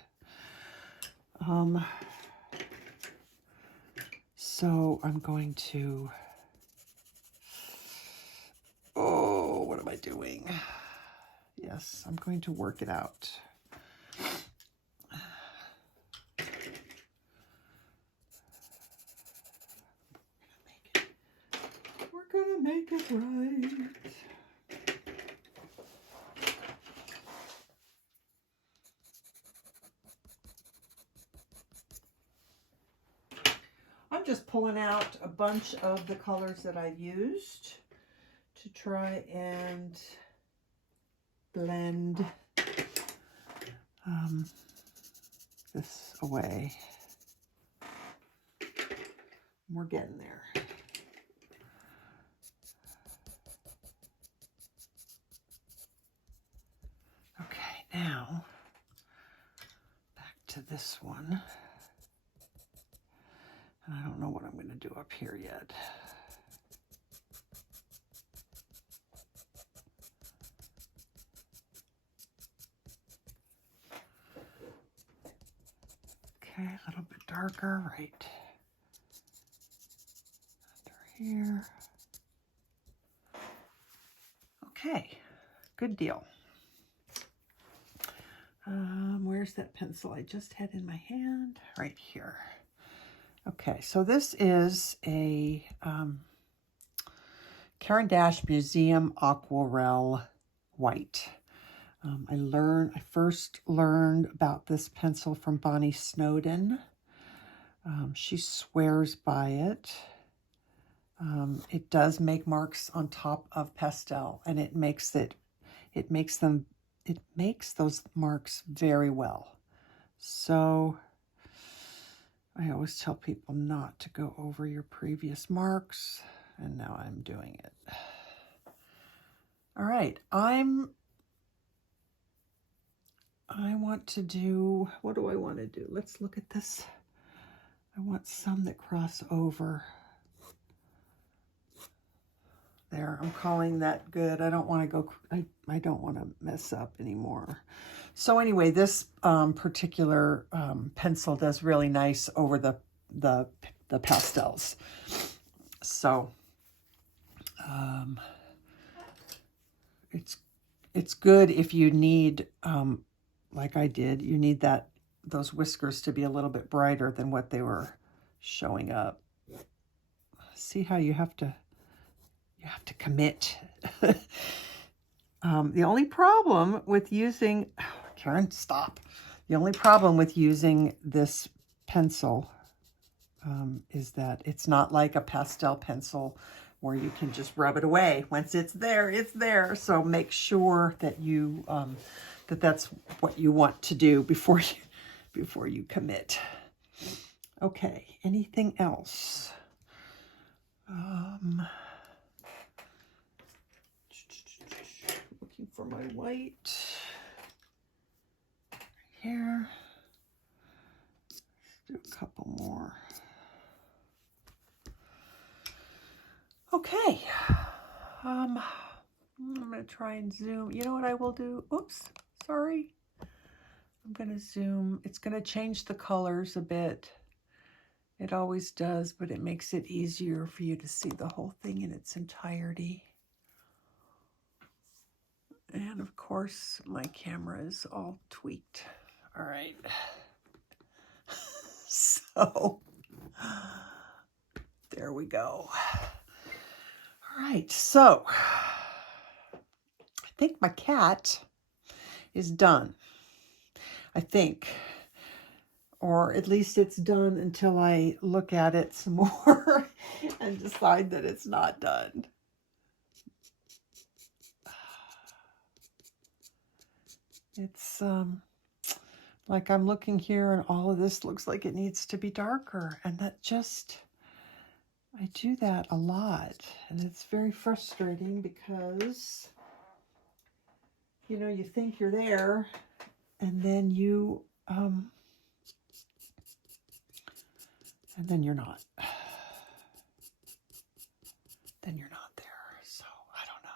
So I'm going to, oh, what am I doing? Yes, I'm going to work it out. We're gonna make it right. I'm just pulling out a bunch of the colors that I've used to try and blend this away. We're getting there. Okay, now back to this one. And I don't know what I'm going to do up here yet. Okay, a little bit darker, right under here. Okay, good deal. Where's that pencil I just had in my hand? Right here. Okay, so this is a Caran dAche Museum Aquarelle White. I first learned about this pencil from Bonnie Snowden. She swears by it. It does make marks on top of pastel, and it it makes those marks very well. So I always tell people not to go over your previous marks, and now I'm doing it. All right, I want to do, what do I want to do? Let's look at this. I want some that cross over. There, I'm calling that good. I don't want to go, I don't want to mess up anymore. So anyway, this particular pencil does really nice over the pastels. So it's good if you need, like I did, you need those whiskers to be a little bit brighter than what they were showing up. See how you have to commit. The only problem with using, Karen, stop. The only problem with using this pencil is that it's not like a pastel pencil where you can just rub it away. Once it's there, it's there. So make sure that you that's what you want to do before you commit. Okay, anything else? Looking for my white here. Let's do a couple more. Okay. I'm going to try and zoom. You know what I will do? Oops, sorry. I'm going to zoom. It's going to change the colors a bit. It always does, but it makes it easier for you to see the whole thing in its entirety. And of course, my camera is all tweaked. All right. So, there we go. All right, so I think my cat is done. I think. Or at least it's done until I look at it some more and decide that it's not done. It's like I'm looking here and all of this looks like it needs to be darker, and that just, I do that a lot, and it's very frustrating because, you know, you think you're there and then you and then you're not. Then you're not there. So I don't know.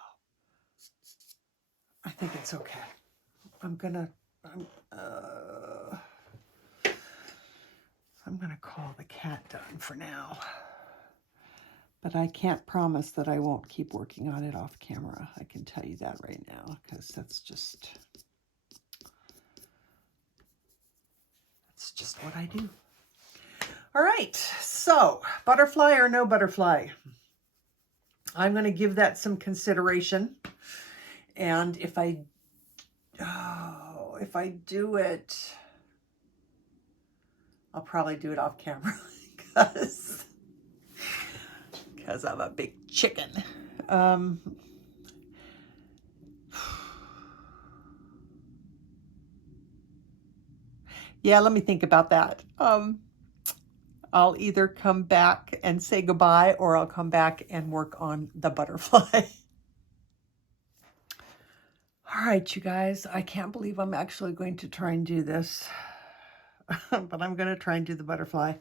I think it's okay. I'm gonna call the cat done for now. But I can't promise that I won't keep working on it off camera. I can tell you that right now, because that's just what I do. All right, so butterfly or no butterfly? I'm going to give that some consideration. And if I do it, I'll probably do it off camera because I'm a big chicken. Yeah, let me think about that. I'll either come back and say goodbye, or I'll come back and work on the butterfly. All right, you guys, I can't believe I'm actually going to try and do this, but I'm going to try and do the butterfly.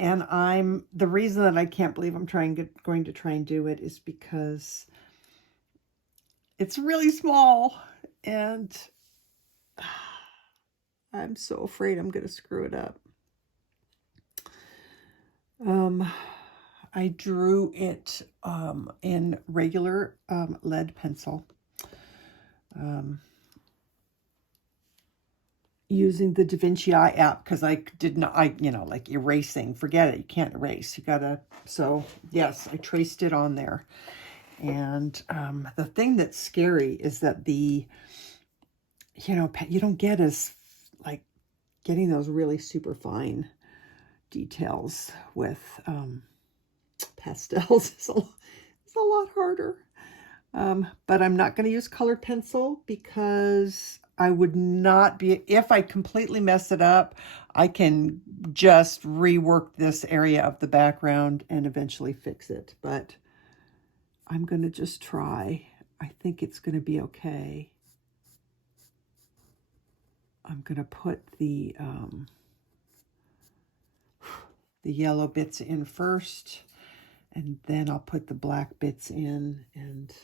And the reason that I can't believe I'm going to try and do it is because it's really small, and I'm so afraid I'm going to screw it up. I drew it in regular lead pencil, using the DaVinci app, because I did not, like erasing, forget it, you can't erase, you gotta, so yes, I traced it on there. And the thing that's scary is that you don't get as, like, getting those really super fine details with pastels is a lot harder. But I'm not going to use colored pencil because I would not be, if I completely mess it up, I can just rework this area of the background and eventually fix it. But I'm going to just try. I think it's going to be okay. I'm going to put the yellow bits in first, and then I'll put the black bits in and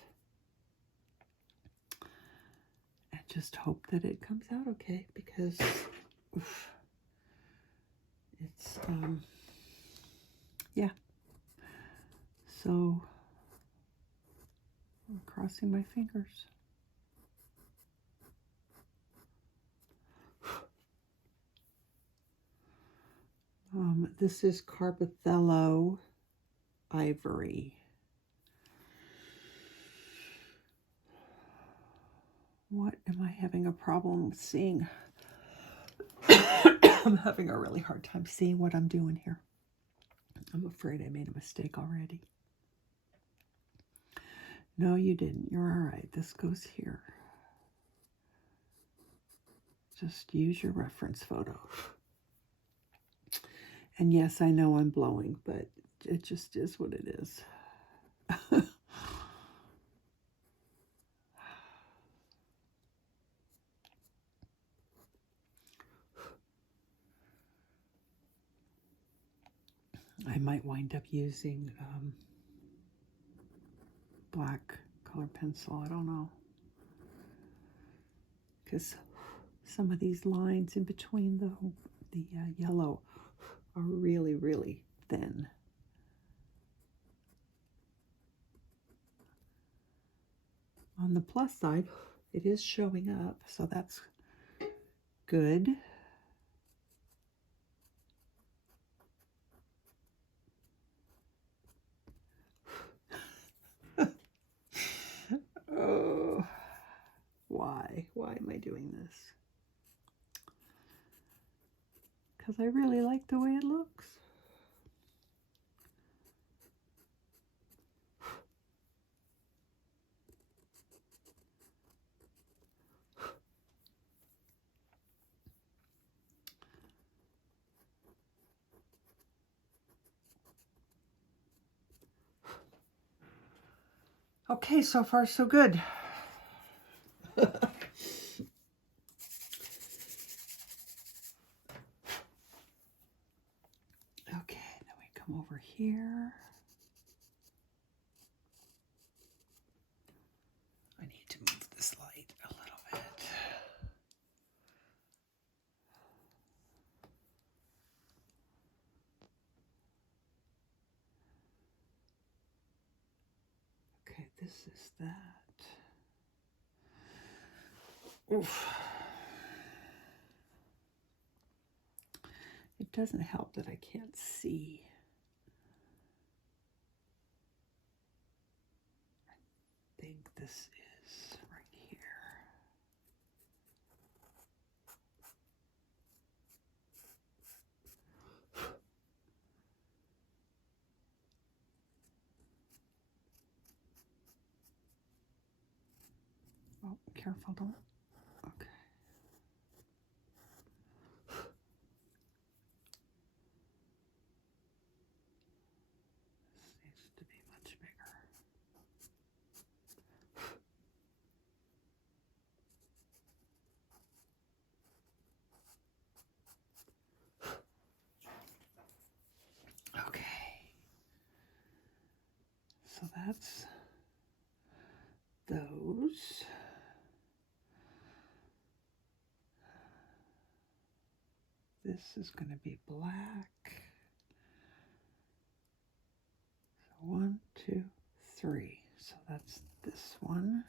just hope that it comes out okay, because it's, yeah. So I'm crossing my fingers. This is Carbothello Ivory. What am I having a problem with seeing? I'm having a really hard time seeing what I'm doing here. I'm afraid I made a mistake already. No, you didn't. You're all right. This goes here. Just use your reference photo. And yes, I know I'm blowing, but it just is what it is. I might wind up using black color pencil. I don't know. Because some of these lines in between the yellow are really, really thin. On the plus side, it is showing up, so that's good. Oh, why? Why am I doing this? Because I really like the way it looks. Okay, so far so good. Okay, then we come over here. I need to move this light a little bit. Okay, this is that. Oof. It doesn't help that I can't see. I think this is right here. Oh, careful, don't. Okay. This needs to be much bigger. Okay. So that's those. This is going to be black. So 1, 2, 3. So that's this one.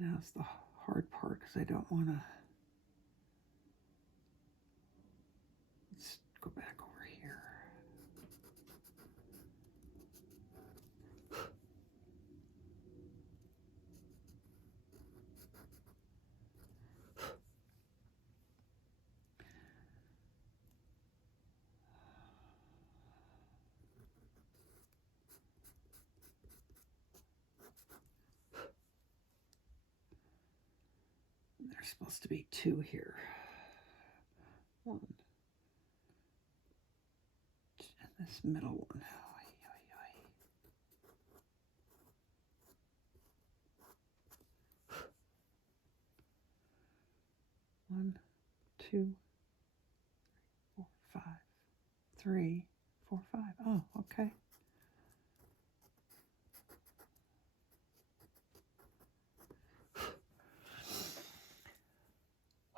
Now it's the hard part because I don't want to. Let's go back over here. There's supposed to be 2 here. 1. And this middle one. 1, 2, 4, 5. 3, 4, 5. Oh, okay.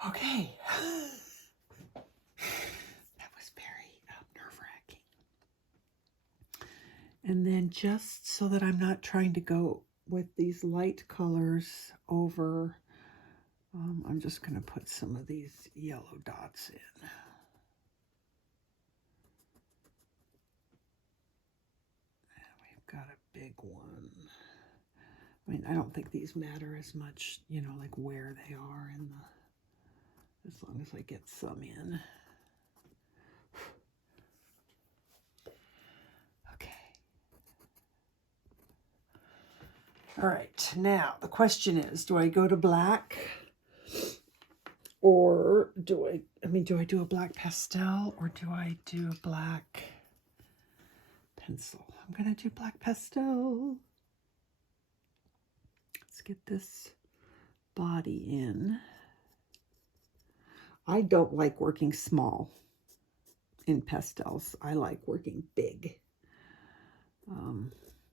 Okay. That was very nerve-wracking. And then just so that I'm not trying to go with these light colors over, I'm just going to put some of these yellow dots in. Got a big one. I mean, I don't think these matter as much, you know, like where they are in the, as long as I get some in. Okay. All right, now the question is, do I go to black or do I do a black pastel or do I do a black pencil? I'm gonna do black pastel. Let's get this body in. I don't like working small in pastels. I like working big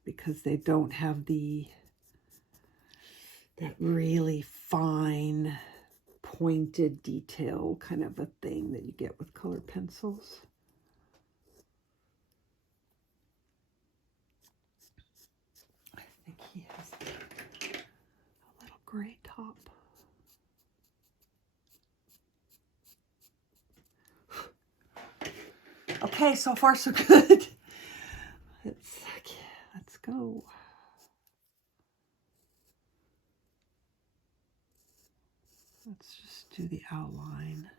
because they don't have that really fine pointed detail kind of a thing that you get with colored pencils. I think he has a little gray top. Okay, so far so good. Let's go. Let's just do the outline.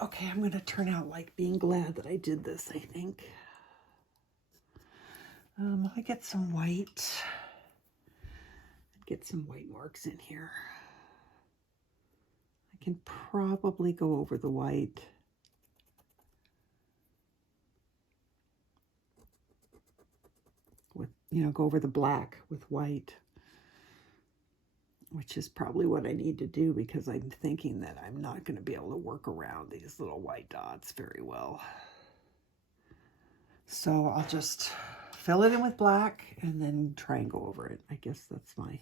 Okay, I'm going to turn out like being glad that I did this, I think. I get some white. Get some white marks in here. I can probably go over the white. With, you know, go over the black with white. Which is probably what I need to do because I'm thinking that I'm not going to be able to work around these little white dots very well. So I'll just fill it in with black and then try and go over it. I guess that's my...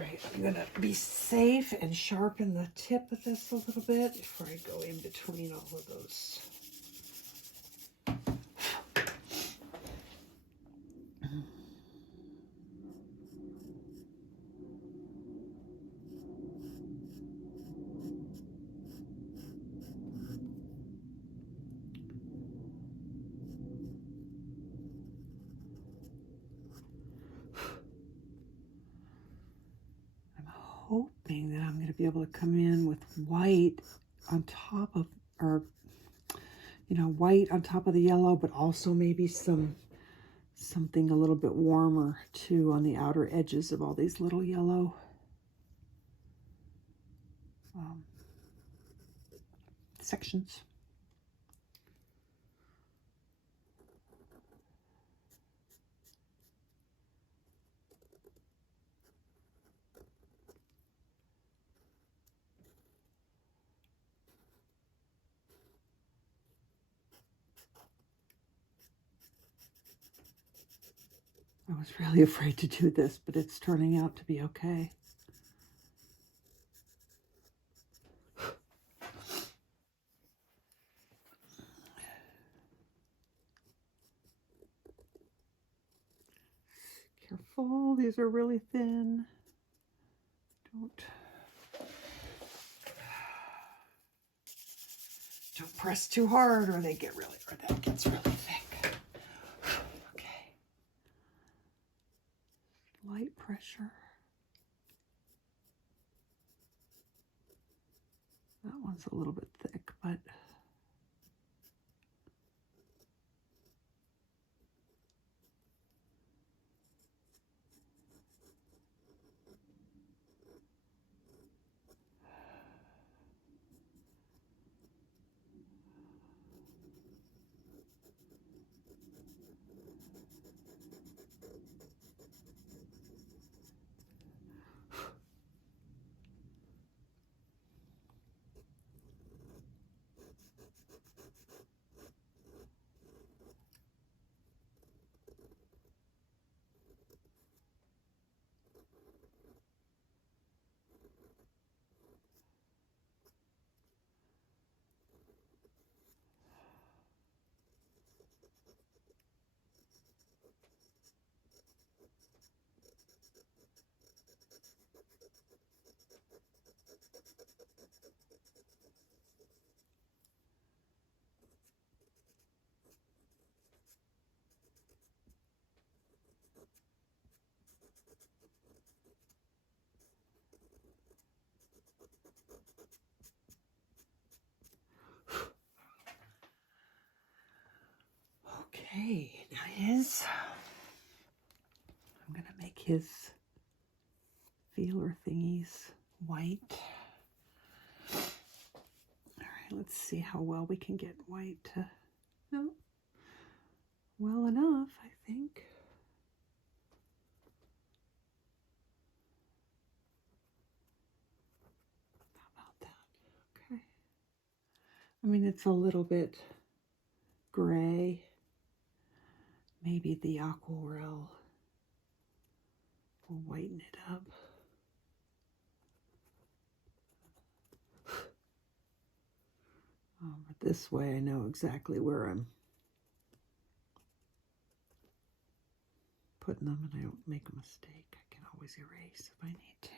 Right, I'm going to be safe and sharpen the tip of this a little bit before I go in between all of those. hoping that I'm going to be able to come in with white on top of, or, you know, white on top of the yellow, but also maybe something a little bit warmer too on the outer edges of all these little yellow sections. I was really afraid to do this, but it's turning out to be okay. Careful, these are really thin. Don't press too hard or that gets really thick. Okay. Light pressure. That one's a little bit thick, but okay, now I'm gonna make his feeler thingies white. All right, let's see how well we can get white to, no, well enough, I think. How about that? Okay. I mean, it's a little bit gray. Maybe the aquarelle will whiten it up. But this way I know exactly where I'm putting them and I don't make a mistake. I can always erase if I need to.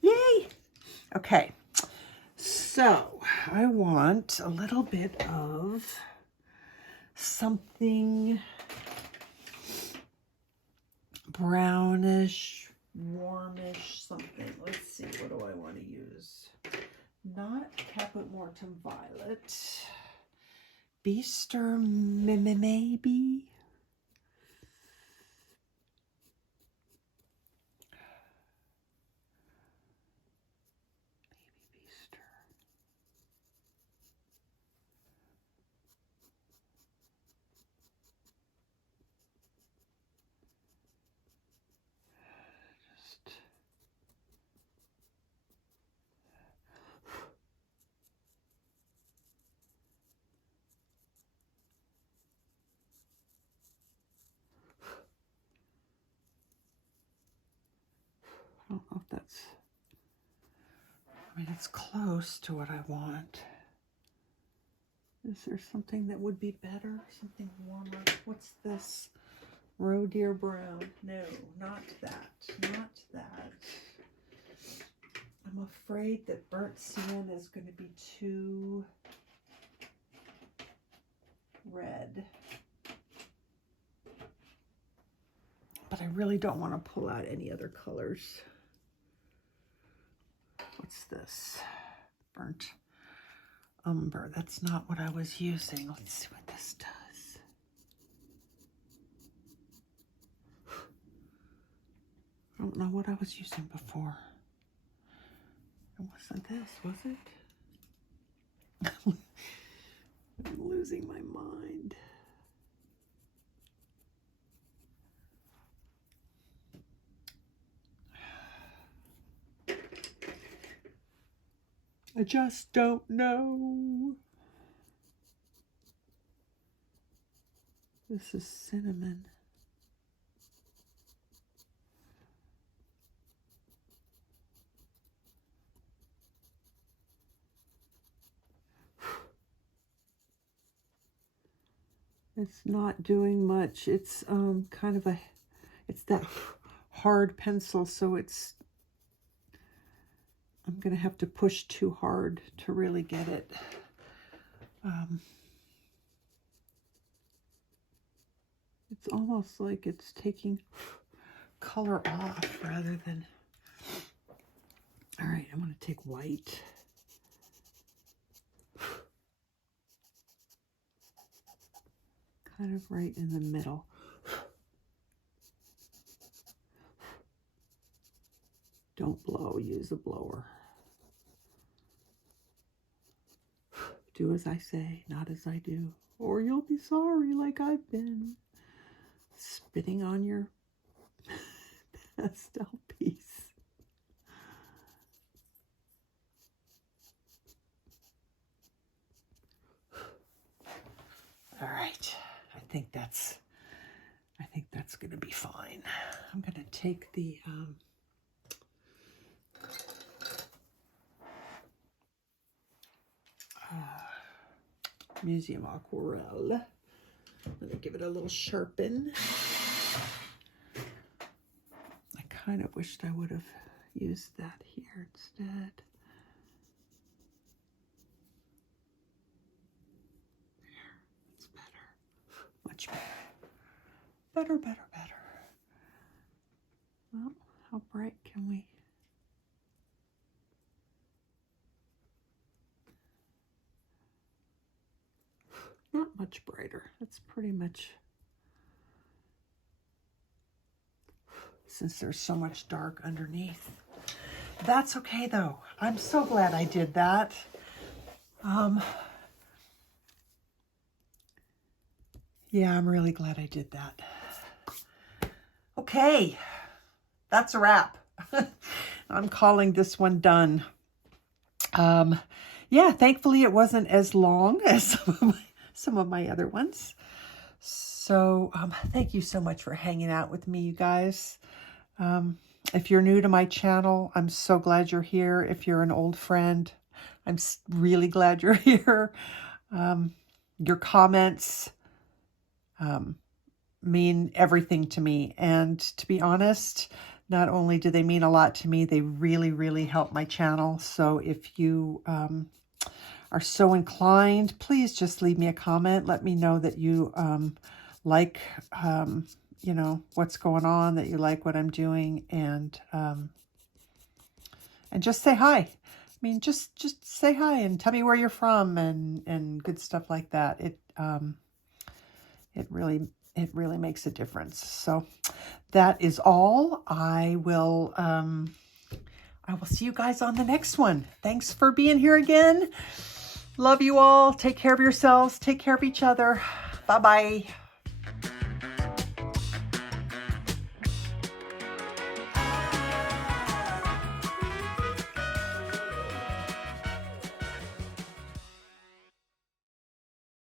Yay! Okay, so I want a little bit of something brownish, warmish, something. Let's see, what do I want to use? Not Caput Mortem Violet. Bistre, maybe? I don't know if that's, I mean, it's close to what I want. Is there something that would be better? Something warmer? What's this? Roe Deer Brown. No, not that. Not that. I'm afraid that Burnt Sienna is going to be too red. But I really don't want to pull out any other colors. What's this? Burnt Umber. That's not what I was using. Let's see what this does. I don't know what I was using before. It wasn't this, was it? I'm losing my mind. I just don't know. This is cinnamon. It's not doing much. It's kind of it's that hard pencil, so I'm going to have to push too hard to really get it. It's almost like it's taking color off rather than... All right, I'm going to take white. Kind of right in the middle. Don't blow, use a blower. Do as I say, not as I do, or you'll be sorry like I've been. Spitting on your pastel piece. All right, I think that's going to be fine. I'm going to take the Museum Aquarelle. I'm going to give it a little sharpen. I kind of wished I would have used that here instead. There, it's better. Much better. Better, better, better. Well, how bright can we? Not much brighter. That's pretty much, since there's so much dark underneath. That's okay though. I'm so glad I did that. Yeah, I'm really glad I did that. Okay, that's a wrap. I'm calling this one done. Yeah, thankfully it wasn't as long as some of my other ones. So thank you so much for hanging out with me, you guys. If you're new to my channel, I'm so glad you're here. If you're an old friend, I'm really glad you're here. Your comments mean everything to me. And to be honest, not only do they mean a lot to me, they really, really help my channel. So if you are so inclined, please just leave me a comment. Let me know that you like, you know, what's going on, that you like what I'm doing, and just say hi. I mean, just say hi and tell me where you're from and good stuff like that. It really makes a difference. So that is all. I will see you guys on the next one. Thanks for being here again. Love you all. Take care of yourselves. Take care of each other. Bye-bye.